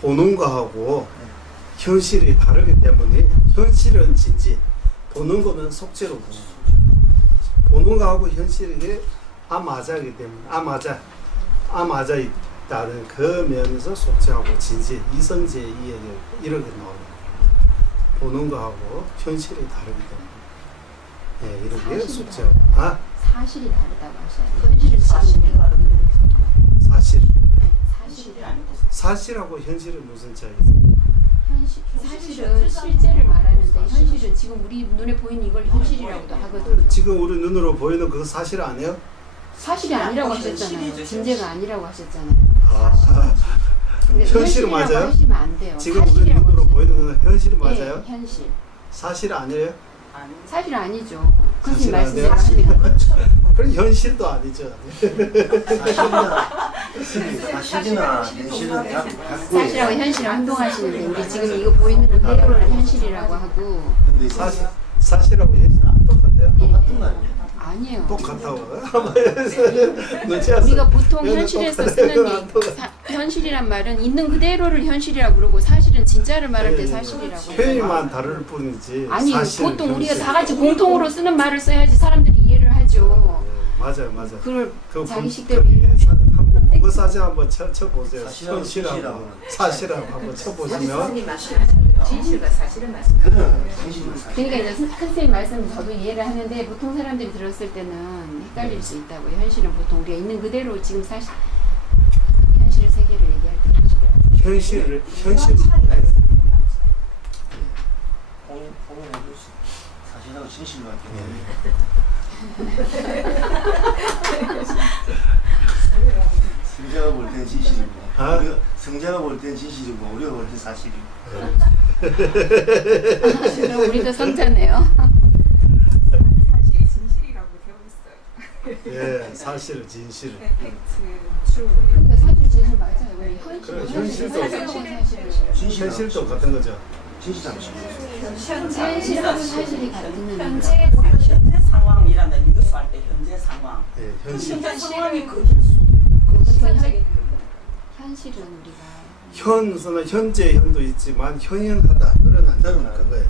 보는 거하고 현실이 다르기 때문에 현실은 진지, 보는 거는 속죄로 보는 거. 보는 거하고 현실이 맞아기 때문에 맞아 있다는 그 면에서 속죄하고 진지, 이성제 이해를 이렇게 나오는 거예요. 보는 거하고 현실이 다르기 때문에 이렇게 속죄하고 사실이 다르다고 하셔요. 현실은 사실이 다른데 사실. 사실이 아니고 사실하고 현실은 무슨 차이죠? 사실은 실제를 말하는데 현실은 지금 우리 눈에 보이는 이걸 현실이라고도 하거든요. 지금 우리 눈으로 보이는 그거 사실 아니에요? 사실이 아니라고 하셨잖아요. 진제가 아니라고 하셨잖아요. 근데 현실은 현실이라고 맞아요? 하시면 안 돼요. 지금 우리 사실이라고 눈으로 하셔야 보이는 돼요. 건 현실이 맞아요? 네, 현실. 사실 아니에요? 사실 아니죠. 사실 선생님 말씀대로 아니에요? 합니다. 그럼 현실도 아니죠. 사실이나 현실은 갖고 사실하고 현실하고 행동하시는 데 지금 이거 보이는 그대로는 현실이라고 하고 근데 사실하고 현실은 안 똑같아요? 똑같은 거 아니에요? 아니에요. 똑같다고. 눈치가 우리가 보통 얘는 현실에서 똑같아요. 쓰는 안 똑같아요. 현실이란 말은 있는 그대로를 현실이라고 그러고 사실은 진짜를 말할 때 네, 사실이라고 해요. 표현만 다를 뿐이지. 아니 사실, 보통 우리가 현실. 다 같이 공통으로 쓰는 말을 써야지 사람들이 이해를 하죠. 맞아요. 그걸 그 자기식대로 한국 국어 사전 한번 쳐보세요. 사실하고 현실하고 진실하고. 사실하고 한번 쳐보시면 진실과 사실은 맞습니다. 그는 현실은 사실. 그러니까 이제 선생님 말씀 저도 이해를 하는데 보통 사람들이 들었을 때는 헷갈릴 수 있다고요. 현실은 보통 우리가 있는 그대로 지금 사실 현실의 세계를 얘기할 때 현실이라고. 현실 차이가 있어요. 공연해줄 수 사실하고 진실과 제가 볼 때는 진실입니다. 아? 성자가 볼 땐 진실이고 우리가 볼 땐 사실이고. 그럼 우리도 성자네요. 사실이 진실이라고 되어 있어요. 예, 사실, 진실. 네, 팩트, 트루. 그러니까 사실 진실 맞아요. 우리 그래, 현실은 현실도 사실은 현실도 같은 거죠. 진실 잠시. 현실하고 사실이 같은 의미죠. 우리가 현재 상황이란다. 이것을 할 때 현재 상황. 예, 그 현실. 현재 상황이 그일 수. 보통 현실은 우리가 현서는 현재 현도 있지만 현현하다 드러난다는 드러나요. 그거예요.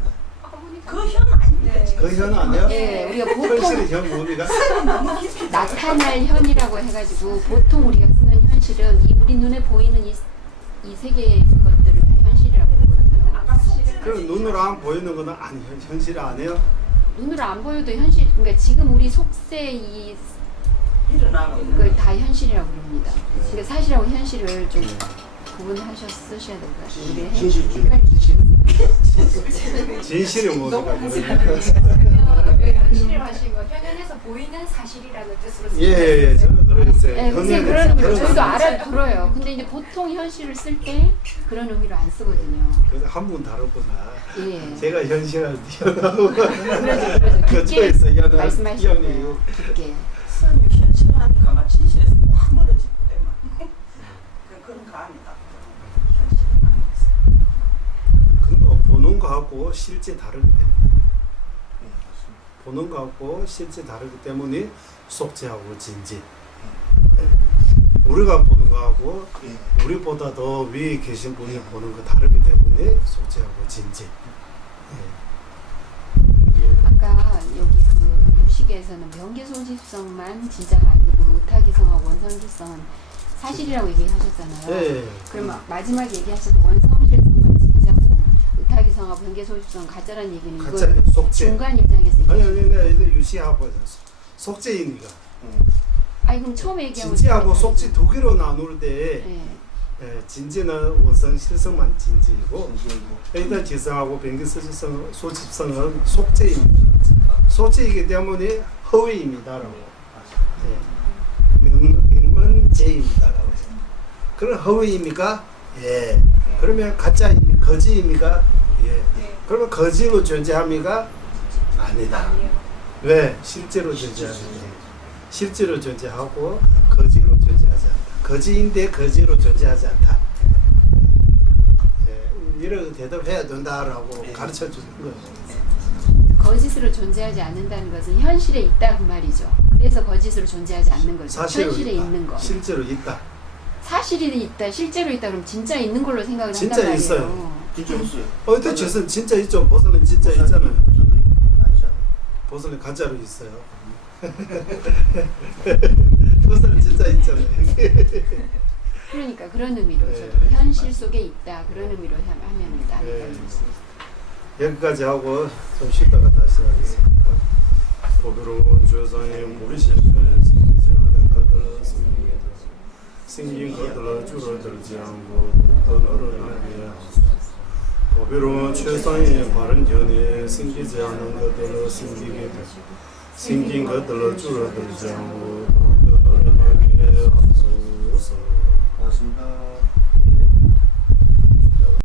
그현 아닙니까? 네. 그 현 아니야? 예, 우리가 보통 현실의 현 뭡니까? 나타날 현이라고 해가지고 보통 우리가 쓰는 현실은 이 우리 눈에 보이는 이 세계의 것들을 다 현실이라고 보거든요. 그럼 눈으로 안 보이는 거는 아니 현실 아니에요? 눈으로 안 보여도 현실, 그러니까 지금 우리 속세 이 일어나고 있는 걸 거. 다 현실이라고 부릅니다. 그러니까 사실하고 현실을 좀 구분하셔서 쓰셔야 될 것 같아요. 우리 진실 중 헷갈리- 진실. 진실이 뭡니까? 그러면? 현실을 하시고 현현에서 보이는 사실이라는 뜻으로 쓰는 예, 저는 그러겠어요. 네, 글쎄 그런 의미로 저희도 알아들어요. 근데 이제 보통 현실을 쓸 때 그런 의미로 안 쓰거든요. 그래서 한 분 다르구나. 예. 제가 현실을 뛰어나고 그러죠. 그쪽에서 깊게 말씀하시네요. 깊게. 선생님 현실하니까 막 진실에서 확 멀어지고 때만. 그런 감이 딱 들어요. 현실은 아니겠어요. 그거 보는 거하고 실제 다르기 때문에 보는 거하고 실제 다르기 때문에 속죄하고 진지. 예. 우리가 보는 거하고 예. 우리보다 더 위에 계신 분이 보는 거 다르기 때문에 속죄하고 진지. 예. 아까 여기 그 유식에서는 명계소집성만 진짜가 아니고 의타기성하고 원성실성은 사실이라고 얘기하셨잖아요. 예. 그럼 마지막 얘기하실 때 원성실성은 진짜고 의타기성하고 명계소집성은 가짜라는 얘기는 가짜 이걸 속죄. 중간 입장에서 아니 얘기하시는 아니 내가 유시하고 속죄이니까 아니 그럼 처음에 얘기하고 진지하고 속죄 두 개로 나눌 때 예. 진지는 원성 실성만 진지이고 진실이고. 일단 지성하고 변기소집성 소집성은 속죄입니다. 속죄이기 때문에 허위입니다라고. 명문제입니다라고 해요. 그럼 허위입니까? 예. 그러면 가짜 거지입니까? 예. 네. 그러면 거지로 존재합니까? 아니다. 아니에요. 왜? 실제로 존재하는데 실제로 존재하고 거지로 존재하지 않다. 거지인데 거지로 존재하지 않다. 예, 이런 대답해야 된다라고 가르쳐 주는 거예요. 거짓으로 존재하지 않는다는 것은 현실에 있다 그 말이죠. 그래서 거짓으로 존재하지 않는 거죠. 사실로 현실에 있다. 있는 거. 실제로 있다. 사실이 있다, 실제로 있다 그럼 진짜 있는 걸로 생각을 진짜 한단 말이에요. 있어요. 진짜 있어요. 어때 저선 진짜 있죠. 보선은 진짜 있잖아요. 저도 아니잖아요. 보선은 가짜로 있어요. 보선은 진짜 있잖아요. 그러니까 그런 의미로 네. 저도 현실 속에 있다 그런 의미로 하면 있다. 네. 여기까지 하고 좀 쉬다가 다시 하겠습니다. 보배로운 조상의 모리시는 생기지 않은 것들을 생긴 것들을 줄어들지 않고 더 늘어나게 하소서. 보배로운 최상의 바른 견해 생기지 않은 것들을 생기게 되시고 생긴 것들을 줄어들지 않고 더 늘어나게 하소서. 고맙습니다.